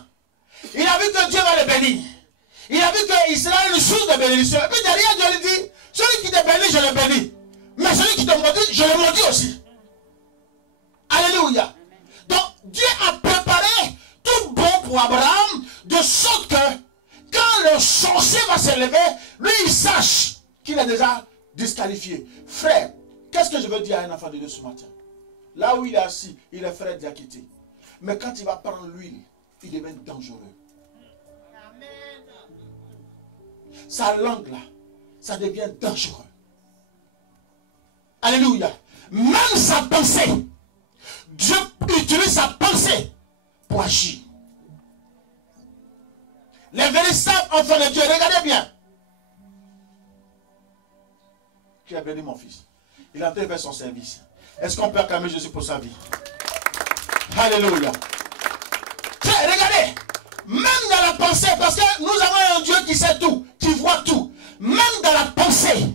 Il a vu que Dieu va le bénir. Il a vu qu'il sera une source de bénédiction. Et puis derrière Dieu lui dit, celui qui te bénit, je le bénis. Mais celui qui te maudit, je le maudis aussi. Alléluia. Donc Dieu a préparé tout bon pour Abraham, de sorte que quand le sorcier va se lever, lui il sache qu'il est déjà disqualifié. Frère, qu'est-ce que je veux dire à un enfant de Dieu ce matin? Là où il est assis, il est frère Diakité. Mais quand il va prendre l'huile, il devient dangereux. Sa langue là, ça devient dangereux. Alléluia. Même sa pensée, Dieu utilise sa pensée pour agir. Les véritables enfants de Dieu, regardez bien. Qui a béni mon fils? Il est en train de faire son service. Est-ce qu'on peut acclamer Jésus pour sa vie? Alléluia. Regardez, même dans la pensée, parce que nous avons un Dieu qui sait tout, qui voit tout. Même dans la pensée,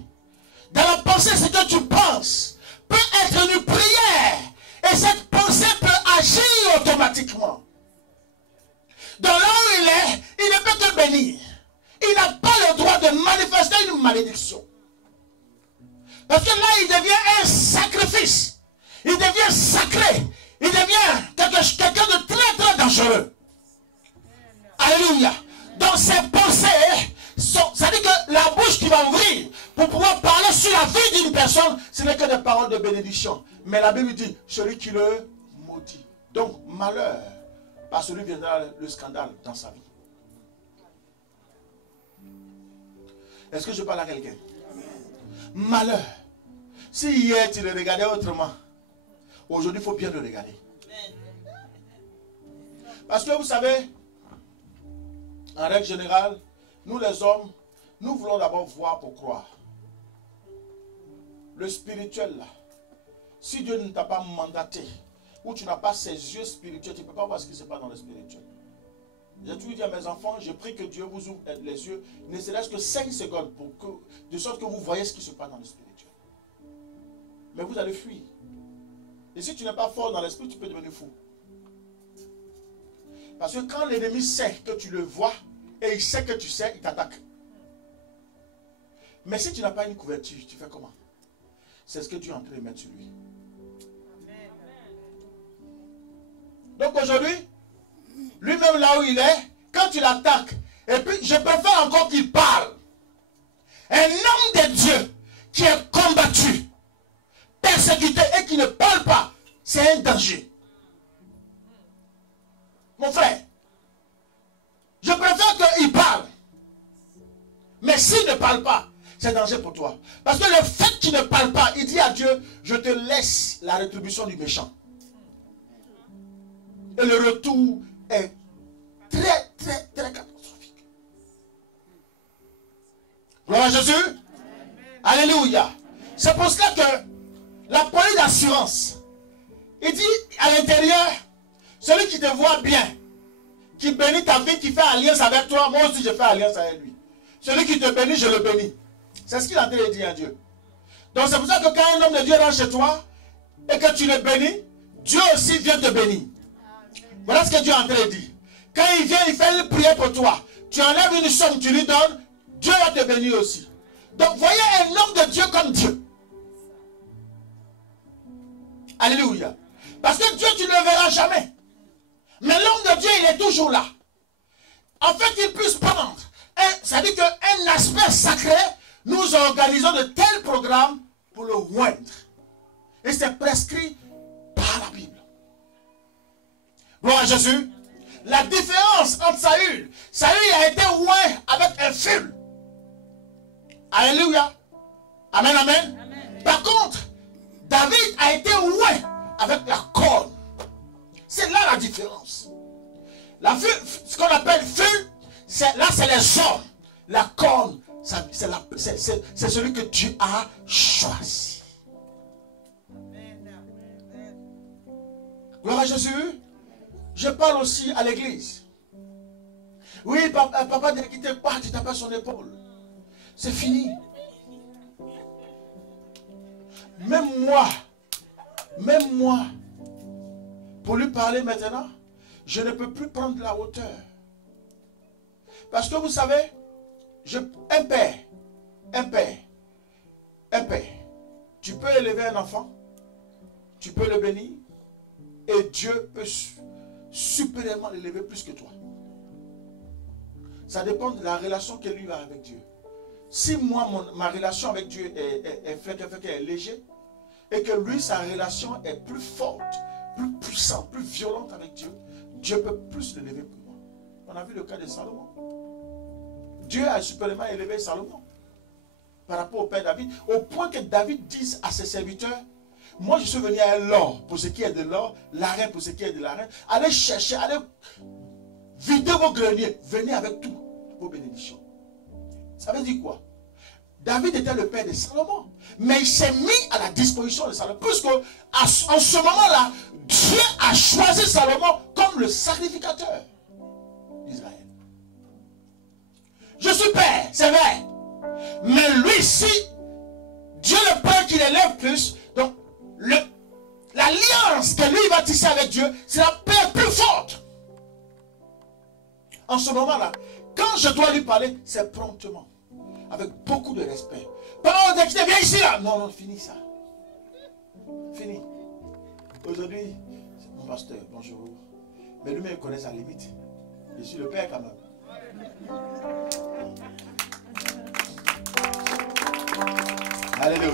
ce que tu penses peut être une prière. Et cette pensée peut agir automatiquement. Dans là où il ne peut que bénir. Il n'a pas le droit de manifester une malédiction. Parce que là, il devient un sacrifice. Il devient sacré. Il devient quelqu'un de très très dangereux. Alléluia. Donc ces pensées, ça dit que la bouche qui va ouvrir pour pouvoir parler sur la vie d'une personne, ce n'est que des paroles de bénédiction. Mais la Bible dit, celui qui le maudit. Donc malheur, par celui viendra le scandale dans sa vie. Est-ce que je parle à quelqu'un? Malheur. Si hier tu le regardais autrement, aujourd'hui il faut bien le regarder. Parce que vous savez, en règle générale, nous les hommes, nous voulons d'abord voir pour croire. Le spirituel là, si Dieu ne t'a pas mandaté, ou tu n'as pas ses yeux spirituels, tu ne peux pas voir ce qui se passe dans le spirituel. J'ai toujours dit à mes enfants, je prie que Dieu vous ouvre les yeux, ne serait-ce que 5 secondes, de sorte que vous voyez ce qui se passe dans le spirituel. Mais vous allez fuir. Et si tu n'es pas fort dans l'esprit, tu peux devenir fou. Parce que quand l'ennemi sait que tu le vois, et il sait que tu sais, il t'attaque. Mais si tu n'as pas une couverture, tu fais comment? C'est ce que Dieu est en train de mettre sur lui. Donc aujourd'hui, lui-même là où il est, quand tu l'attaques, et puis je préfère encore qu'il parle. Un homme de Dieu qui est combattu, persécuté et qui ne parle pas, c'est un danger. Mon frère, je préfère qu'il parle. Mais s'il ne parle pas, c'est danger pour toi. Parce que le fait qu'il ne parle pas, il dit à Dieu, je te laisse la rétribution du méchant. Et le retour est très, très, très catastrophique. Gloire à Jésus. Amen. Alléluia. C'est pour cela que la police d'assurance, il dit à l'intérieur, celui qui te voit bien, qui bénit ta vie, qui fait alliance avec toi, moi aussi je fais alliance avec lui. Celui qui te bénit, je le bénis. C'est ce qu'il a dit à Dieu. Donc c'est pour ça que quand un homme de Dieu rentre chez toi et que tu le bénis, Dieu aussi vient te bénir. Voilà ce que Dieu est en train de dire. Quand il vient, il fait une prière pour toi. Tu enlèves une somme, tu lui donnes, Dieu va te bénir aussi. Donc voyez un homme de Dieu comme Dieu. Alléluia. Parce que Dieu, tu ne le verras jamais. Mais l'homme de Dieu, il est toujours là. En fait, il puisse prendre. Ça dit qu'un aspect sacré, nous organisons de tels programmes pour le oindre. Et c'est prescrit par la Bible. Gloire à Jésus. La différence entre Saül, Saül a été oint avec un fil. Alléluia. Amen, amen, amen. Par contre, David a été oint avec la corne. C'est là la différence. Ce qu'on appelle fil, là c'est les hommes. La corne, c'est celui que Dieu a choisi. Gloire à Jésus. Je parle aussi à l'église. Oui, papa dit qu'il te part, tu tapes son épaule. C'est fini. Même moi, pour lui parler maintenant, je ne peux plus prendre la hauteur. Parce que vous savez, un père, tu peux élever un enfant, tu peux le bénir, et Dieu peut supérieurement l'élever plus que toi. Ça dépend de la relation que lui a avec Dieu. Si moi, ma relation avec Dieu est légère, et que lui, sa relation est plus forte, plus puissante, plus violente avec Dieu, Dieu peut plus l'élever que moi. On a vu le cas de Salomon. Dieu a supérieurement élevé Salomon par rapport au père David, au point que David dise à ses serviteurs, moi je suis venu à l'or pour ce qui est de l'or, l'arène pour ce qui est de l'arène. Allez chercher, allez vider vos greniers, venez avec tout vos bénédictions. Ça veut dire quoi? David était le père de Salomon, mais il s'est mis à la disposition de Salomon, puisque en ce moment-là, Dieu a choisi Salomon comme le sacrificateur d'Israël. Je suis père, c'est vrai, mais lui, si Dieu le Père qui l'élève plus, donc l'alliance que lui va tisser avec Dieu, c'est la paix plus forte. En ce moment-là, quand je dois lui parler, c'est promptement, avec beaucoup de respect. Pas dès que tu viens ici là. Non, fini ça. Fini. Aujourd'hui, c'est mon pasteur, bonjour. Mais lui-même, il connaît sa limite. Je suis le père quand même. Alléluia.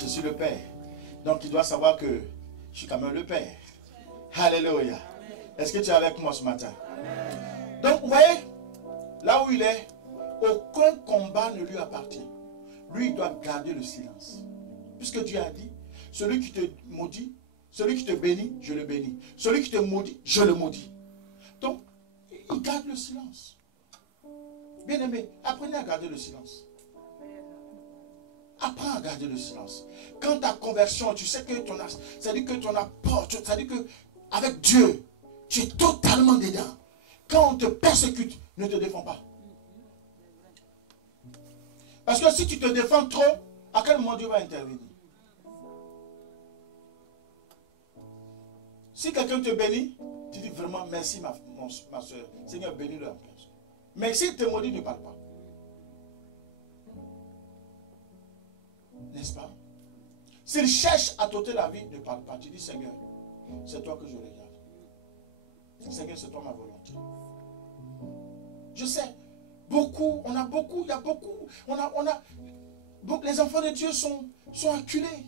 Je suis le père. Donc il doit savoir que je suis quand même le père. Alléluia. Est-ce que tu es avec moi ce matin? Donc vous voyez, là où il est, aucun combat ne lui appartient. Lui, il doit garder le silence. Puisque Dieu a dit, celui qui te maudit, celui qui te bénit, je le bénis. Celui qui te maudit, je le maudis. Donc, il garde le silence. Bien aimé, apprenez à garder le silence. Apprends à garder le silence. Quand ta conversion, tu sais que c'est-à-dire que ton apport, c'est-à-dire que avec Dieu, tu es totalement dedans. Quand on te persécute, ne te défends pas. Parce que si tu te défends trop, à quel moment Dieu va intervenir? Si quelqu'un te bénit, tu dis vraiment merci ma soeur. Seigneur, bénis-le en place. Mais s'il te maudit, ne parle pas. N'est-ce pas? S'il cherche à t'ôter la vie, ne parle pas. Tu dis Seigneur, c'est toi que je regarde. Seigneur, c'est toi ma volonté. Je sais, beaucoup, il y a beaucoup, les enfants de Dieu sont acculés.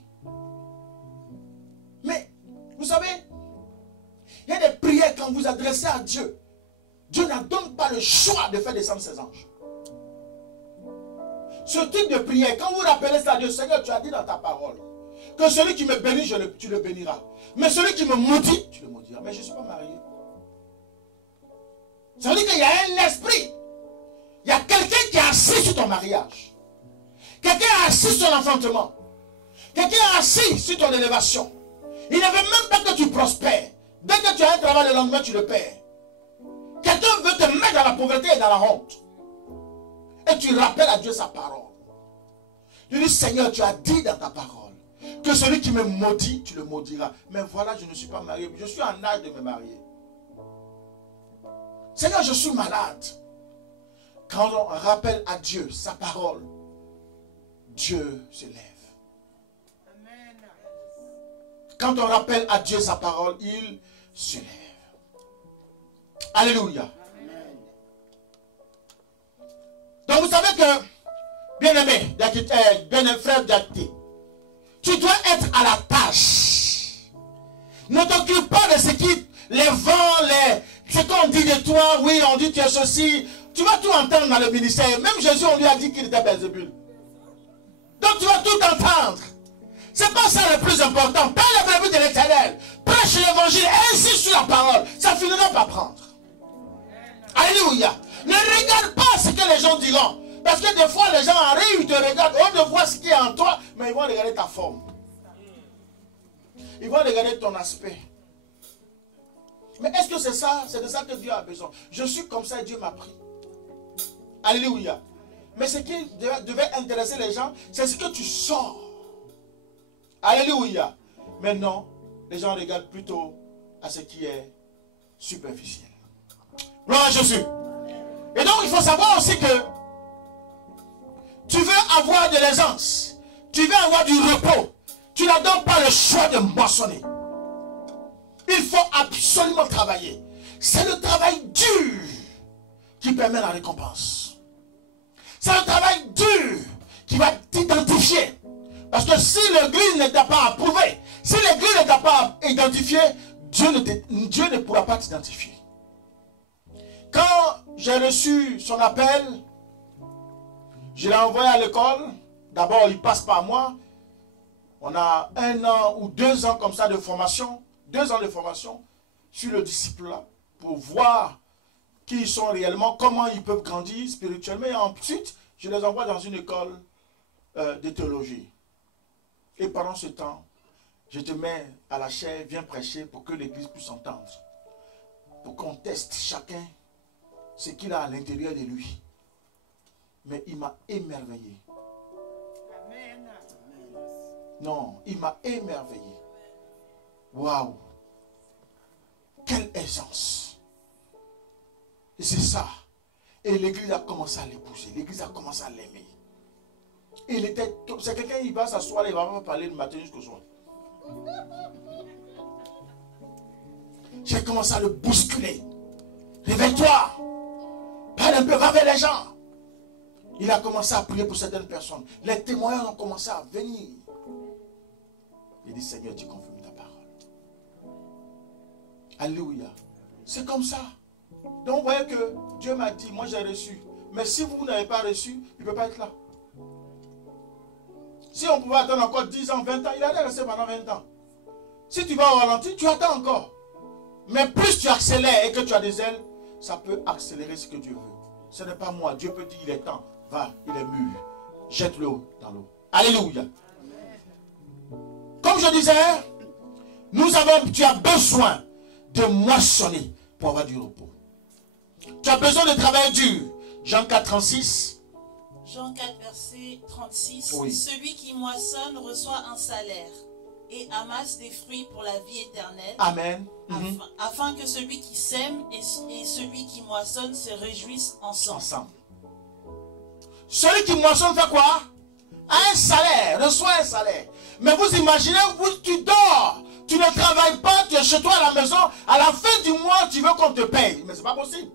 Mais, vous savez, il y a des prières quand vous adressez à Dieu. Dieu ne donne pas le choix de faire descendre ses anges. Ce type de prière, quand vous rappelez ça à Dieu, Seigneur, tu as dit dans ta parole que celui qui me bénit, tu le béniras. Mais celui qui me maudit, tu le maudiras. Mais je ne suis pas marié. Ça veut dire qu'il y a un esprit. Il y a quelqu'un qui est assis sur ton mariage. Quelqu'un est assis sur l'enfantement. Quelqu'un est assis sur ton élévation. Il ne veut même pas que tu prospères. Dès que tu as un travail, le lendemain, tu le perds. Quelqu'un veut te mettre dans la pauvreté et dans la honte. Et tu rappelles à Dieu sa parole. Je dis, Seigneur, tu as dit dans ta parole que celui qui me maudit, tu le maudiras. Mais voilà, je ne suis pas marié. Je suis en âge de me marier. Seigneur, je suis malade. Quand on rappelle à Dieu sa parole, Dieu se lève. Quand on rappelle à Dieu sa parole, il se lève. Alléluia. Donc vous savez que, bien-aimé, bien-aimé frère Diakité, tu dois être à la tâche. Ne t'occupe pas de ce qui, les vents, ce qu'on dit de toi. Oui, on dit tu es ceci. Tu vas tout entendre dans le ministère. Même Jésus, on lui a dit qu'il était Belzébul. Donc tu vas tout entendre. C'est pas ça le plus important. Parle le brebis de l'Éternel. Prêche l'évangile et insiste sur la parole. Ça finira par prendre. Alléluia. Ne regarde pas ce que les gens diront. Parce que des fois, les gens arrivent, ils te regardent. On ne voit ce qui est en toi, mais ils vont regarder ta forme. Ils vont regarder ton aspect. Mais est-ce que c'est ça? C'est de ça que Dieu a besoin. Je suis comme ça et Dieu m'a pris. Alléluia. Mais ce qui devait intéresser les gens, c'est ce que tu sors. Alléluia. Mais non, les gens regardent plutôt à ce qui est superficiel. Gloire à Jésus. Et donc il faut savoir aussi que tu veux avoir de l'aisance, tu veux avoir du repos, tu n'as donc pas le choix de moissonner. Il faut absolument travailler. C'est le travail dur qui permet la récompense. C'est le travail dur qui va t'identifier. Parce que si l'église ne t'a pas approuvé, si l'église ne t'a pas identifié, Dieu ne pourra pas t'identifier. Quand j'ai reçu son appel, je l'ai envoyé à l'école. D'abord, il passe par moi. On a 1 an ou 2 ans comme ça de formation. 2 ans de formation sur le disciple-là pour voir qui ils sont réellement, comment ils peuvent grandir spirituellement. Et ensuite, je les envoie dans une école de théologie. Et pendant ce temps, je te mets à la chair, viens prêcher pour que l'église puisse entendre. Pour qu'on teste chacun ce qu'il a à l'intérieur de lui. Mais il m'a émerveillé. Amen. Non, il m'a émerveillé. Waouh! Quelle aisance! Et c'est ça. Et l'église a commencé à l'épouser. L'église a commencé à l'aimer. C'est quelqu'un, il va s'asseoir, il va pas parler le matin jusqu'au soir. J'ai commencé à le bousculer. Réveille-toi! Parle un peu, va vers les gens. Il a commencé à prier pour certaines personnes. Les témoins ont commencé à venir. Il dit, Seigneur, tu confirmes ta parole. Alléluia. C'est comme ça. Donc vous voyez que Dieu m'a dit, moi j'ai reçu. Mais si vous n'avez pas reçu, il ne peut pas être là. Si on pouvait attendre encore 10 ans, 20 ans, il allait rester pendant 20 ans. Si tu vas au ralenti, tu attends encore. Mais plus tu accélères et que tu as des ailes, ça peut accélérer ce que Dieu veut. Ce n'est pas moi. Dieu peut dire, il est temps. Va, il est mûr. Jette-le dans l'eau. Alléluia. Comme je disais, tu as besoin de moissonner pour avoir du repos. Tu as besoin de travailler dur. Jean 4, 36. Jean 4, verset 36. Oui. Celui qui moissonne reçoit un salaire et amasse des fruits pour la vie éternelle. Amen. Afin que celui qui sème et celui qui moissonne se réjouissent ensemble. Celui qui moissonne fait quoi? A un salaire, reçoit un salaire. Mais vous imaginez, tu dors, tu ne travailles pas, tu es chez toi à la maison, à la fin du mois, tu veux qu'on te paye. Mais ce n'est pas possible.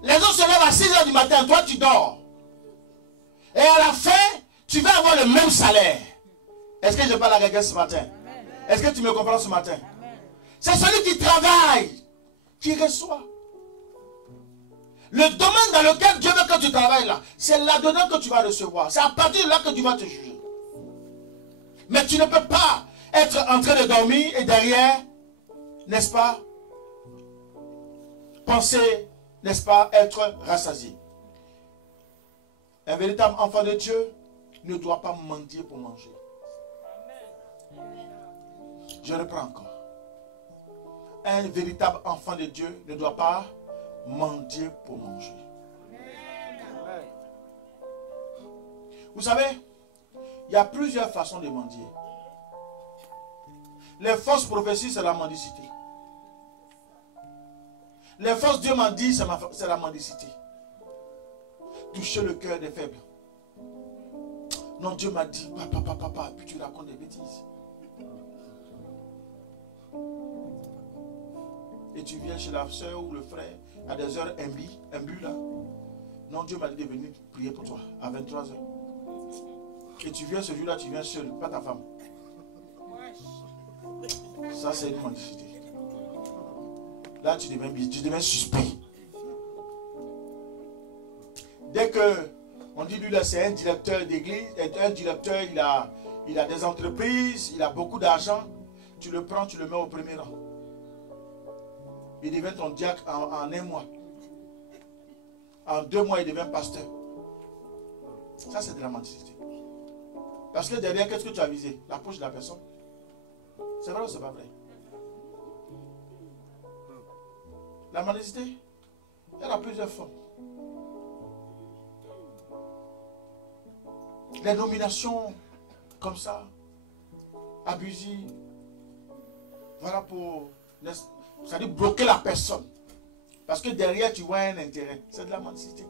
Les autres se lèvent à 6 h du matin, toi tu dors. Et à la fin, tu vas avoir le même salaire. Est-ce que je parle à quelqu'un ce matin? Est-ce que tu me comprends ce matin? C'est celui qui travaille, qui reçoit. Le domaine dans lequel Dieu veut que tu travailles là, c'est là-dedans que tu vas recevoir. C'est à partir de là que tu vas te juger. Mais tu ne peux pas être en train de dormir et derrière, n'est-ce pas, penser, n'est-ce pas, être rassasié. Un véritable enfant de Dieu ne doit pas mendier pour manger. Je reprends encore. Un véritable enfant de Dieu ne doit pas mendier pour manger. Vous savez, il y a plusieurs façons de mendier. Les fausses prophéties, c'est la mendicité. Les fausses Dieu m'a dit, c'est la mendicité. Toucher le cœur des faibles. Non, Dieu m'a dit, papa, puis tu racontes des bêtises. Et tu viens chez la soeur ou le frère à des heures imbues là. Non, Dieu m'a dit de venir prier pour toi à 23h. Et tu viens ce jour-là, tu viens seul, pas ta femme. Ça, c'est une mendicité. Là, tu deviens suspect. Dès que on dit lui là, c'est un directeur d'église, un directeur, il a des entreprises, il a beaucoup d'argent, tu le prends, tu le mets au premier rang. Il devient ton diacre en un mois. En 2 mois, il devient pasteur. Ça, c'est de la mendicité. Parce que derrière, qu'est-ce que tu as visé? La poche de la personne. C'est vrai ou c'est pas vrai? La mendicité, elle a plusieurs formes. Les nominations comme ça, abusives, voilà pour, c'est-à-dire bloquer la personne. Parce que derrière, tu vois un intérêt. C'est de la mendicité.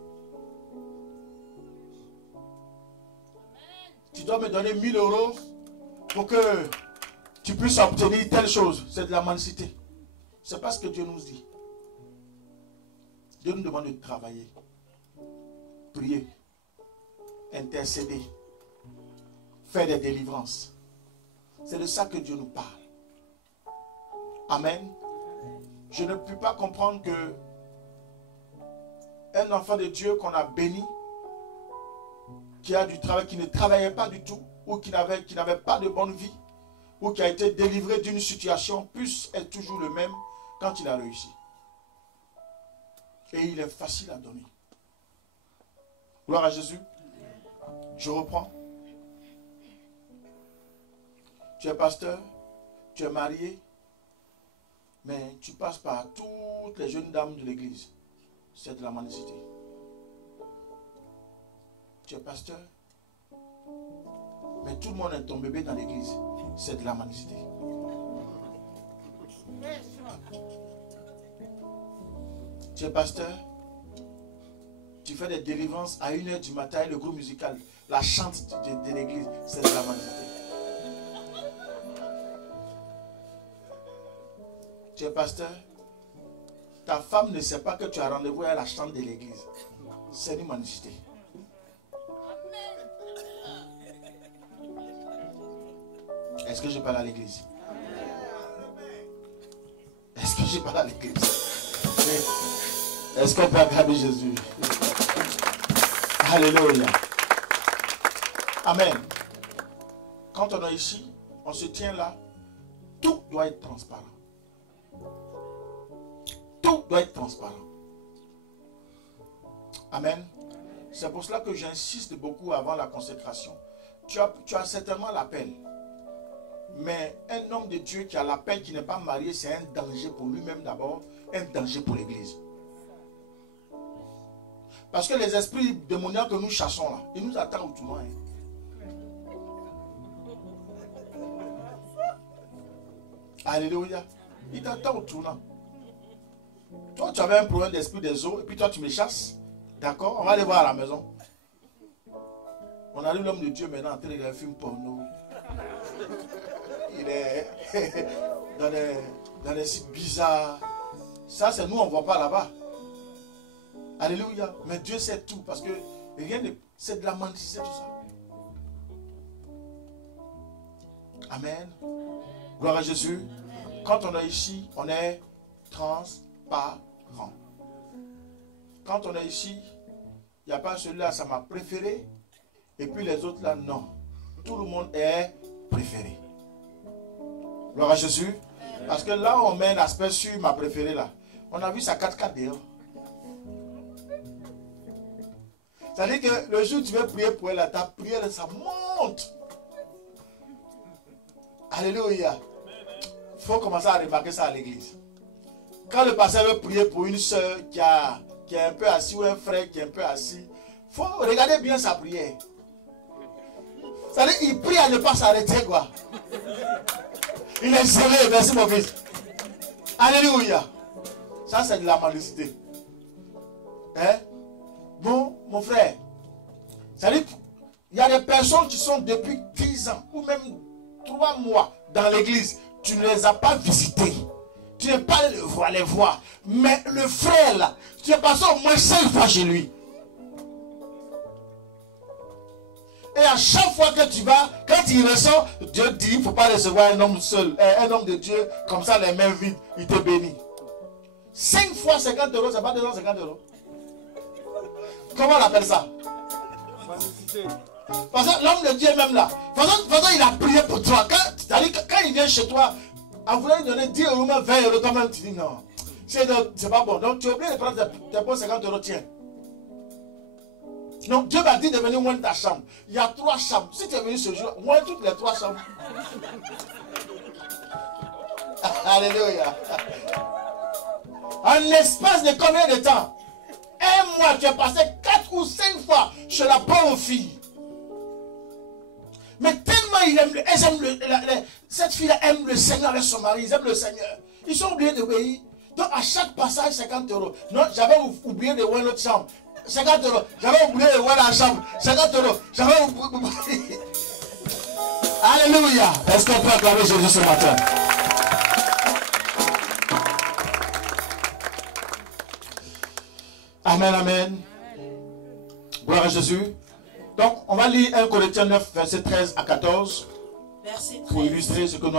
Tu dois me donner 1000 € pour que tu puisses obtenir telle chose. C'est de la mendicité. C'est pas ce que Dieu nous dit. Dieu nous demande de travailler, prier, intercéder, faire des délivrances. C'est de ça que Dieu nous parle. Amen. Je ne peux pas comprendre que un enfant de Dieu qu'on a béni, qui a du travail, qui ne travaillait pas du tout, ou qui n'avait pas de bonne vie, ou qui a été délivré d'une situation, puisse être toujours le même quand il a réussi. Et il est facile à donner. Gloire à Jésus. Je reprends. Tu es pasteur, tu es marié, mais tu passes par toutes les jeunes dames de l'église. C'est de la mendicité. Tu es pasteur, mais tout le monde est ton bébé dans l'église. C'est de la mendicité. Tu es pasteur, tu fais des délivrances à 1h du matin, le groupe musical, la chante de l'église, c'est de la mendicité. Tu es pasteur, ta femme ne sait pas que tu as rendez-vous à la chante de l'église. C'est une mendicité. Est-ce que je parle à l'église? Est-ce que je parle à l'église? Est-ce qu'on peut acclamer Jésus? Alléluia. Amen. Quand on est ici, on se tient là, tout doit être transparent. Tout doit être transparent. Amen. C'est pour cela que j'insiste beaucoup avant la consécration. Tu as certainement l'appel. Mais un homme de Dieu qui a l'appel, qui n'est pas marié, c'est un danger pour lui-même d'abord, un danger pour l'église. Parce que les esprits démoniaques que nous chassons là, ils nous attendent au tournoi. Alléluia. Ils t'attendent au tournant. Toi, tu avais un problème d'esprit des eaux, et puis toi, tu me chasses. D'accord? On va aller voir à la maison. On arrive l'homme de Dieu maintenant en train de regarder un film porno. Il est dans les sites bizarres. Ça, c'est nous, on ne voit pas là-bas. Alléluia. Mais Dieu sait tout, parce que rien ne... C'est de la mendicité, tout ça. Amen. Gloire à Jésus. Quand on est ici, on est transparent. Quand on est ici, il n'y a pas celui-là, ça m'a préféré. Et puis les autres là, non. Tout le monde est préféré. Gloire à Jésus. Parce que là, on met l'aspect sur ma préférée là. On a vu ça 4-4 dehors. C'est-à-dire que le jour où tu veux prier pour elle, ta prière, ça monte. Alléluia. Il faut commencer à remarquer ça à l'église. Quand le pasteur veut prier pour une soeur qui est un peu assise ou un frère qui est un peu assis, il faut regarder bien sa prière. C'est-à-dire, il prie à ne pas s'arrêter, quoi. Il est zélé, merci mon fils. Alléluia. Ça, c'est de la malicité. Hein? Bon, mon frère, c'est-à-dire qu'il y a des personnes qui sont depuis 10 ans ou même 3 mois dans l'église. Tu ne les as pas visités. Tu n'es pas allé les voir. Mais le frère là, tu es passé au moins 5 fois chez lui. Et à chaque fois que tu vas, quand il ressort, Dieu dit, il ne faut pas recevoir un homme seul, un homme de Dieu, comme ça les mains vides, il te bénit. 5 fois 50 €, c'est pas 250 €. Comment on appelle ça? Parce que l'homme de Dieu même là, de toute façon, il a prié pour toi. Quand il vient chez toi, à vouloir lui donner 10 €, même 20 € toi-même, tu dis non. C'est pas bon. Donc tu es obligé de prendre tes bons 50 €, tiens. Donc Dieu m'a dit de venir moindre ta chambre. Il y a 3 chambres. Si tu es venu ce jour, moins toutes les 3 chambres. Alléluia. En l'espace de combien de temps? Un mois, tu es passé 4 ou 5 fois chez la pauvre fille. Mais tellement il aime cette fille aime le Seigneur avec son mari, ils aiment le Seigneur. Ils sont oubliés d'obéir. Donc à chaque passage, 50 €. Non, j'avais oublié de voir notre chambre. 50 €. J'avais oublié de voir la chambre. 50 €. J'avais oublié. Alléluia. Est-ce qu'on peut acclamer Jésus ce matin? Amen, amen. Gloire à Jésus. Donc, on va lire 1 Corinthiens 9, verset 13 à 14. Verset 13. Pour illustrer ce que nous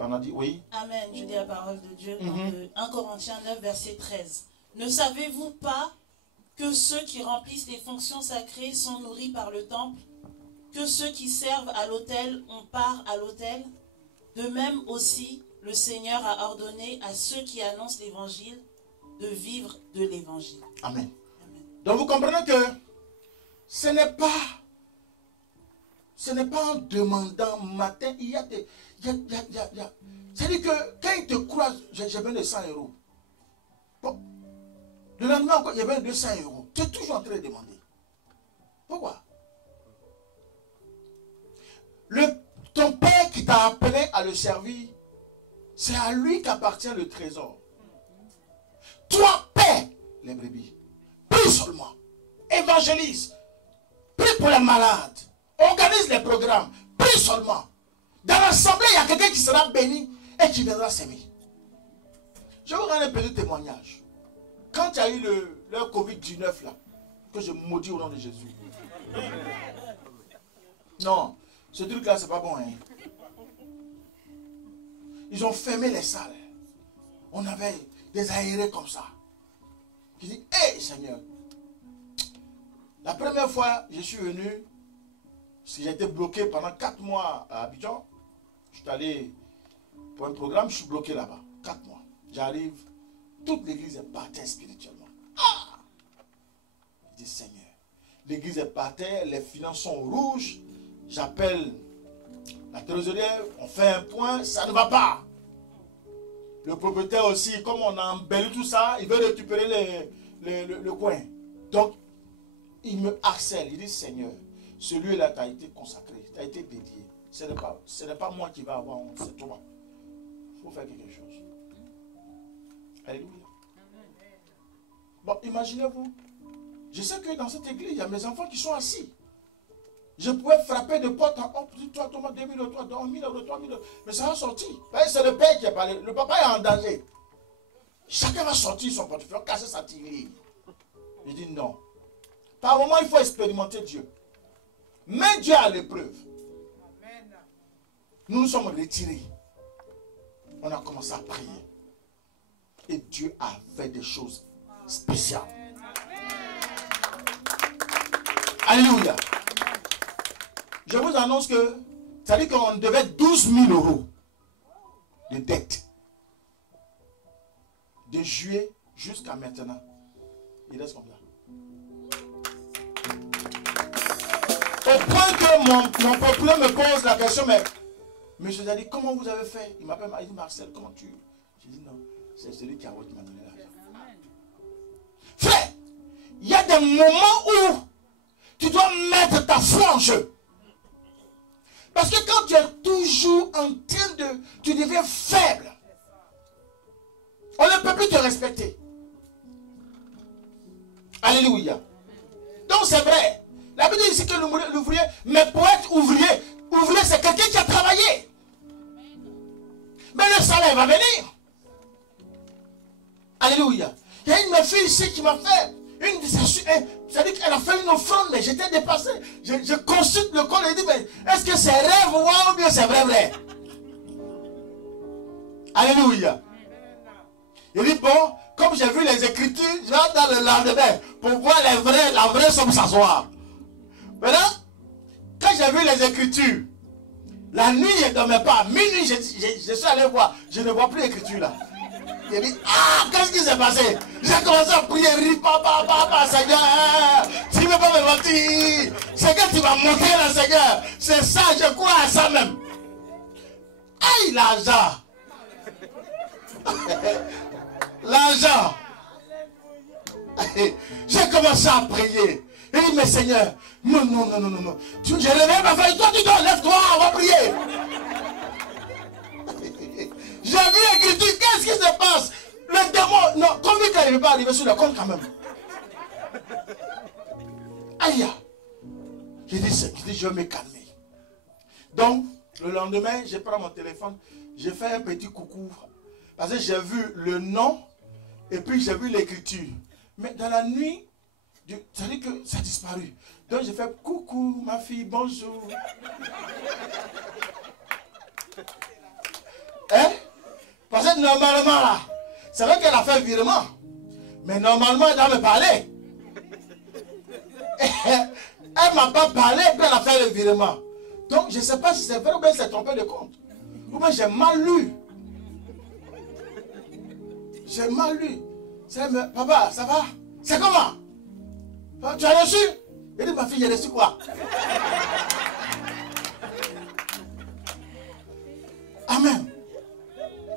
on a dit, oui. Amen. Je dis la parole de Dieu dans 1 Corinthiens 9, verset 13. Ne savez-vous pas que ceux qui remplissent les fonctions sacrées sont nourris par le temple, que ceux qui servent à l'autel ont part à l'autel? De même aussi, le Seigneur a ordonné à ceux qui annoncent l'évangile de vivre de l'évangile. Amen. Donc vous comprenez que ce n'est pas en demandant matin, il y a des... C'est-à-dire que quand il te croise, j'ai besoin de 100 €. Bon, le lendemain encore, il y avait 200 €. Tu es toujours en train de demander. Pourquoi? Ton père qui t'a appelé à le servir, c'est à lui qu'appartient le trésor. Toi, paie les brebis. Prie seulement. Évangélise. Prie pour les malades. Organise les programmes. Prie seulement. Dans l'assemblée, il y a quelqu'un qui sera béni et qui viendra s'aimer. Je vous rends un petit témoignage. Quand il y a eu le Covid-19 là, que je maudis au nom de Jésus. Non, ce truc là, c'est pas bon. Hein. Ils ont fermé les salles. On avait des aérés comme ça. Je dis, hé Seigneur, la première fois je suis venu, j'ai été bloqué pendant 4 mois à Abidjan. Je suis allé pour un programme, je suis bloqué là-bas. 4 mois. J'arrive, toute l'église est par terre spirituellement. Ah! Je dis, Seigneur, l'église est par terre, les finances sont rouges. J'appelle la trésorière, on fait un point, ça ne va pas. Le propriétaire aussi, comme on a embelli tout ça, il veut récupérer le coin. Donc, il me harcèle. Il dit, Seigneur, celui-là t'a été consacré, t'a été dédié. Ce n'est pas moi qui va avoir honte, c'est toi. Il faut faire quelque chose. Alléluia. Bon, imaginez-vous. Je sais que dans cette église, il y a mes enfants qui sont assis. Je pouvais frapper de porte en haut, toi, Thomas, 2000 €, toi, 1000 €, 3000 €. Mais ça va sortir. C'est le père qui a parlé. Le papa est en danger. Chacun va sortir son portefeuille, casser sa tirelire. Je dis non. Par moment, il faut expérimenter Dieu. Mais Dieu à l'épreuve. Nous nous sommes retirés. On a commencé à prier. Et Dieu a fait des choses spéciales. Alléluia. Je vous annonce que, ça dit qu'on devait 12 000 € de dette. De juillet jusqu'à maintenant. Il reste combien? Au point que mon peuple me pose la question, mais monsieur Zadi, comment vous avez fait? Il m'appelle, il dit, Marcel, comment tu... J'ai dit non, c'est celui qui a qui m'a donné l'argent. Frère, il y a des moments où tu dois mettre ta foi en jeu. Parce que quand tu es toujours en train de... Tu deviens faible. On ne peut plus te respecter. Alléluia. Donc c'est vrai. La Bible dit ici que l'ouvrier, mais pour être ouvrier, ouvrier c'est quelqu'un qui a travaillé. Mais le salaire va venir. Alléluia. Il y a une de mes filles ici qui m'a fait c'est-à-dire qu'elle a fait une offrande, mais j'étais dépassé. Je consulte le col et dis, mais est-ce que c'est rêve ou bien c'est vrai? Alléluia. Il dit, bon, comme j'ai vu les Écritures, je vais dans le lendemain pour voir la vraie somme s'asseoir. Maintenant, quand j'ai vu les Écritures, la nuit je ne dormais pas. Minuit, je suis allé voir. Je ne vois plus l'Écriture là. J'ai dit, ah, qu'est-ce qui s'est passé? J'ai commencé à prier, papa, Seigneur, tu ne veux pas me mentir. Seigneur, tu vas monter là, Seigneur. C'est ça, je crois à ça même. Aïe, l'argent. L'argent. J'ai commencé à prier. Il dit, mais Seigneur, non. Je réveille ma femme, toi tu dois, lève-toi, on va prier. J'ai vu l'écriture, qu'est-ce qui se passe? Le démon, non, combien qu'il n'arrive pas à arriver sur le compte quand même? Aïe. J'ai dit, je vais me calmer. Donc, le lendemain, je prends mon téléphone, j'ai fait un petit coucou. Parce que j'ai vu le nom, et puis j'ai vu l'écriture. Mais dans la nuit, ça dit que ça a disparu. Donc j'ai fait coucou, ma fille, bonjour. Hein? Parce que normalement là, c'est vrai qu'elle a fait un virement. Mais normalement elle doit me parler. Elle ne m'a pas parlé, puis elle a fait le virement. Donc je ne sais pas si c'est vrai ou bien c'est trompé de compte. Ou bien j'ai mal lu. J'ai mal lu. Papa, ça va? C'est comment? Tu as reçu? Il dit, ma fille, j'ai reçu quoi? Amen.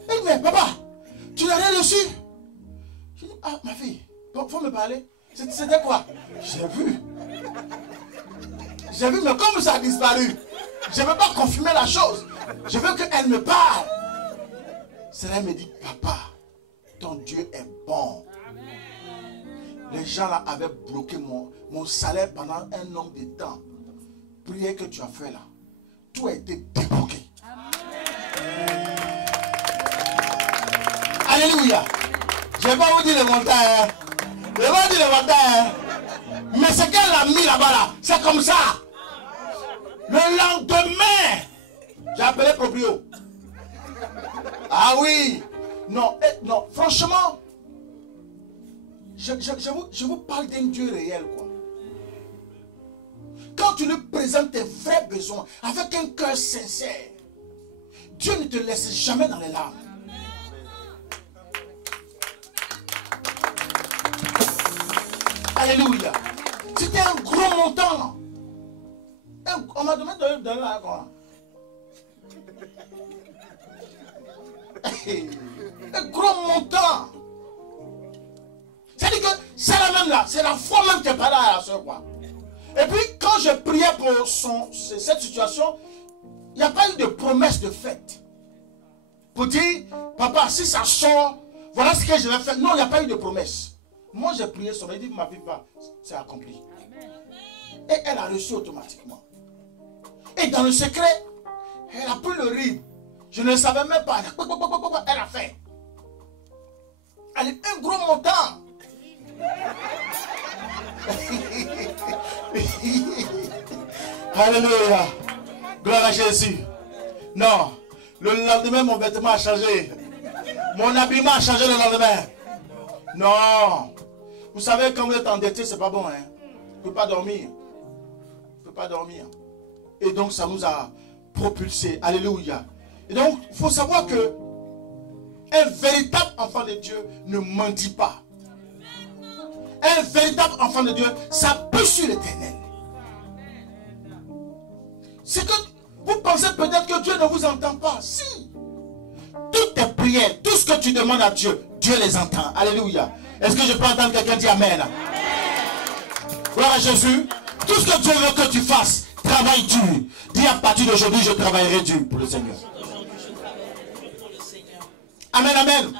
Il dit, mais papa, tu n'as rien reçu? Je dis, ah, ma fille, il faut me parler. C'était quoi? J'ai vu. J'ai vu, mais comme ça a disparu, je ne veux pas confirmer la chose. Je veux qu'elle me parle. Cela me dit, papa, ton Dieu est bon. Les gens là avaient bloqué mon salaire pendant un nombre de temps. Prière que tu as fait là, tout a été débloqué. Alléluia. Je ne vais pas vous dire le montant. Hein. Je ne vais pas vous dire le montant. Hein. Mais ce qu'elle a mis là-bas, là, c'est comme ça. Le lendemain, j'ai appelé Proprio. Ah oui. Non, non, franchement, je vous parle d'un Dieu réel, quoi. Quand tu lui présentes tes vrais besoins avec un cœur sincère, Dieu ne te laisse jamais dans les larmes. Alléluia. C'était un gros montant. On m'a demandé de donner là, quoi. Un gros montant. C'est-à-dire que c'est la même là, c'est la foi même qui est pas là à la soeur, quoi. Et puis quand je priais pour cette situation, il n'y a pas eu de promesse de fête. Pour dire, papa, si ça sort, voilà ce que je vais faire. Non, il n'y a pas eu de promesse. Moi j'ai prié sur elle, dit, ma vie va, c'est accompli. Et elle a reçu automatiquement. Et dans le secret, elle a pris le riz. Je ne le savais même pas. Elle a fait. Elle est un gros montant. Alléluia. Gloire à Jésus. Non. Le lendemain, mon vêtement a changé. Mon habillement a changé le lendemain. Non. Vous savez, quand vous êtes endetté, c'est pas bon. Hein? Vous ne pouvez pas dormir. Vous ne pouvez pas dormir. Et donc, ça nous a propulsé. Alléluia. Et donc, il faut savoir que un véritable enfant de Dieu ne mendie pas. Un véritable enfant de Dieu s'appuie sur l'Éternel. C'est que vous pensez peut-être que Dieu ne vous entend pas. Si. Toutes tes prières, tout ce que tu demandes à Dieu, Dieu les entend. Alléluia. Est-ce que je peux entendre quelqu'un dire Amen? Gloire à Jésus. Tout ce que Dieu veut que tu fasses, travaille dur. Dis à partir d'aujourd'hui, je travaillerai dur pour le Seigneur. Amen, amen.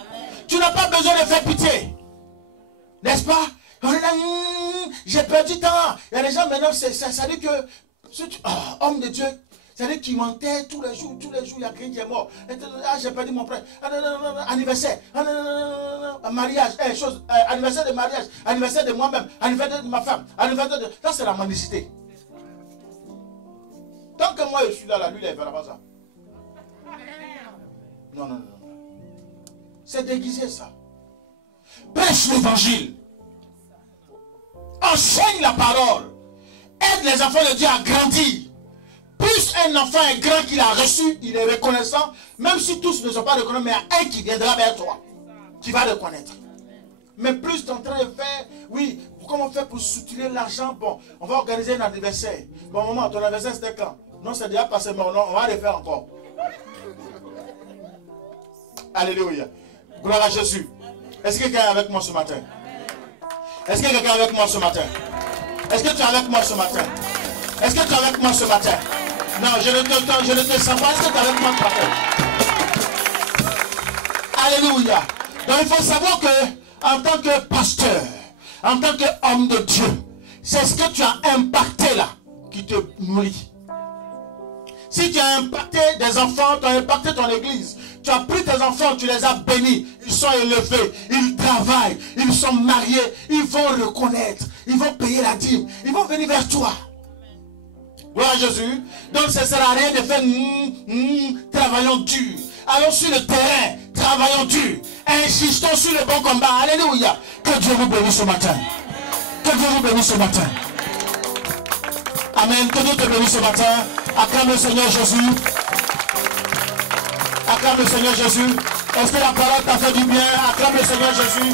Tu n'as pas besoin de faire pitié. N'est-ce pas? J'ai perdu temps. Il y a des gens maintenant, ça dit que, homme de Dieu, ça dit qu'il mentait tous les jours, il y a quelqu'un qui est mort. Ah, j'ai perdu mon frère. Anniversaire. Mariage, anniversaire de mariage, anniversaire de moi-même, anniversaire de ma femme, anniversaire de... Ça, c'est la mendicité. Tant que moi, je suis là, lui, il ne verra pas ça. Non, non, non. C'est déguisé, ça. Prêche l'évangile. Enseigne la parole. Aide les enfants de Dieu à grandir. Plus un enfant est grand qu'il a reçu, il est reconnaissant. Même si tous ne sont pas reconnaissants, mais il y a un qui viendra vers toi. Qui va reconnaître. Mais plus tu es en train de faire, oui, comment on fait pour soutirer l'argent? Bon, on va organiser un anniversaire. Bon, maman, ton anniversaire c'était quand? Non, c'est déjà passé, mais on va le faire encore. Alléluia. Gloire à Jésus. Est-ce que quelqu'un est avec moi ce matin? Est-ce que quelqu'un est avec moi ce matin? Est-ce que tu es avec moi ce matin? Est-ce que tu es avec moi ce matin? Non, je ne te sens pas. Est-ce que tu es avec moi ce matin? Alléluia. Donc il faut savoir que en tant que pasteur, en tant qu'homme de Dieu, c'est ce que tu as impacté là qui te nourrit. Si tu as impacté des enfants, tu as impacté ton église. Tu as pris tes enfants, tu les as bénis. Ils sont élevés, ils travaillent, ils sont mariés. Ils vont reconnaître, ils vont payer la dîme. Ils vont venir vers toi. Gloire à Jésus. Donc ça ne sert à rien de faire travaillons dur. Allons sur le terrain, travaillons dur. Insistons sur le bon combat. Alléluia. Que Dieu vous bénisse ce matin. Que Dieu vous bénisse ce matin. Amen. Que Dieu te bénisse ce matin. Acclame le Seigneur Jésus. Acclame le Seigneur Jésus. Est-ce que la parole t'a fait du bien? Acclame le Seigneur Jésus.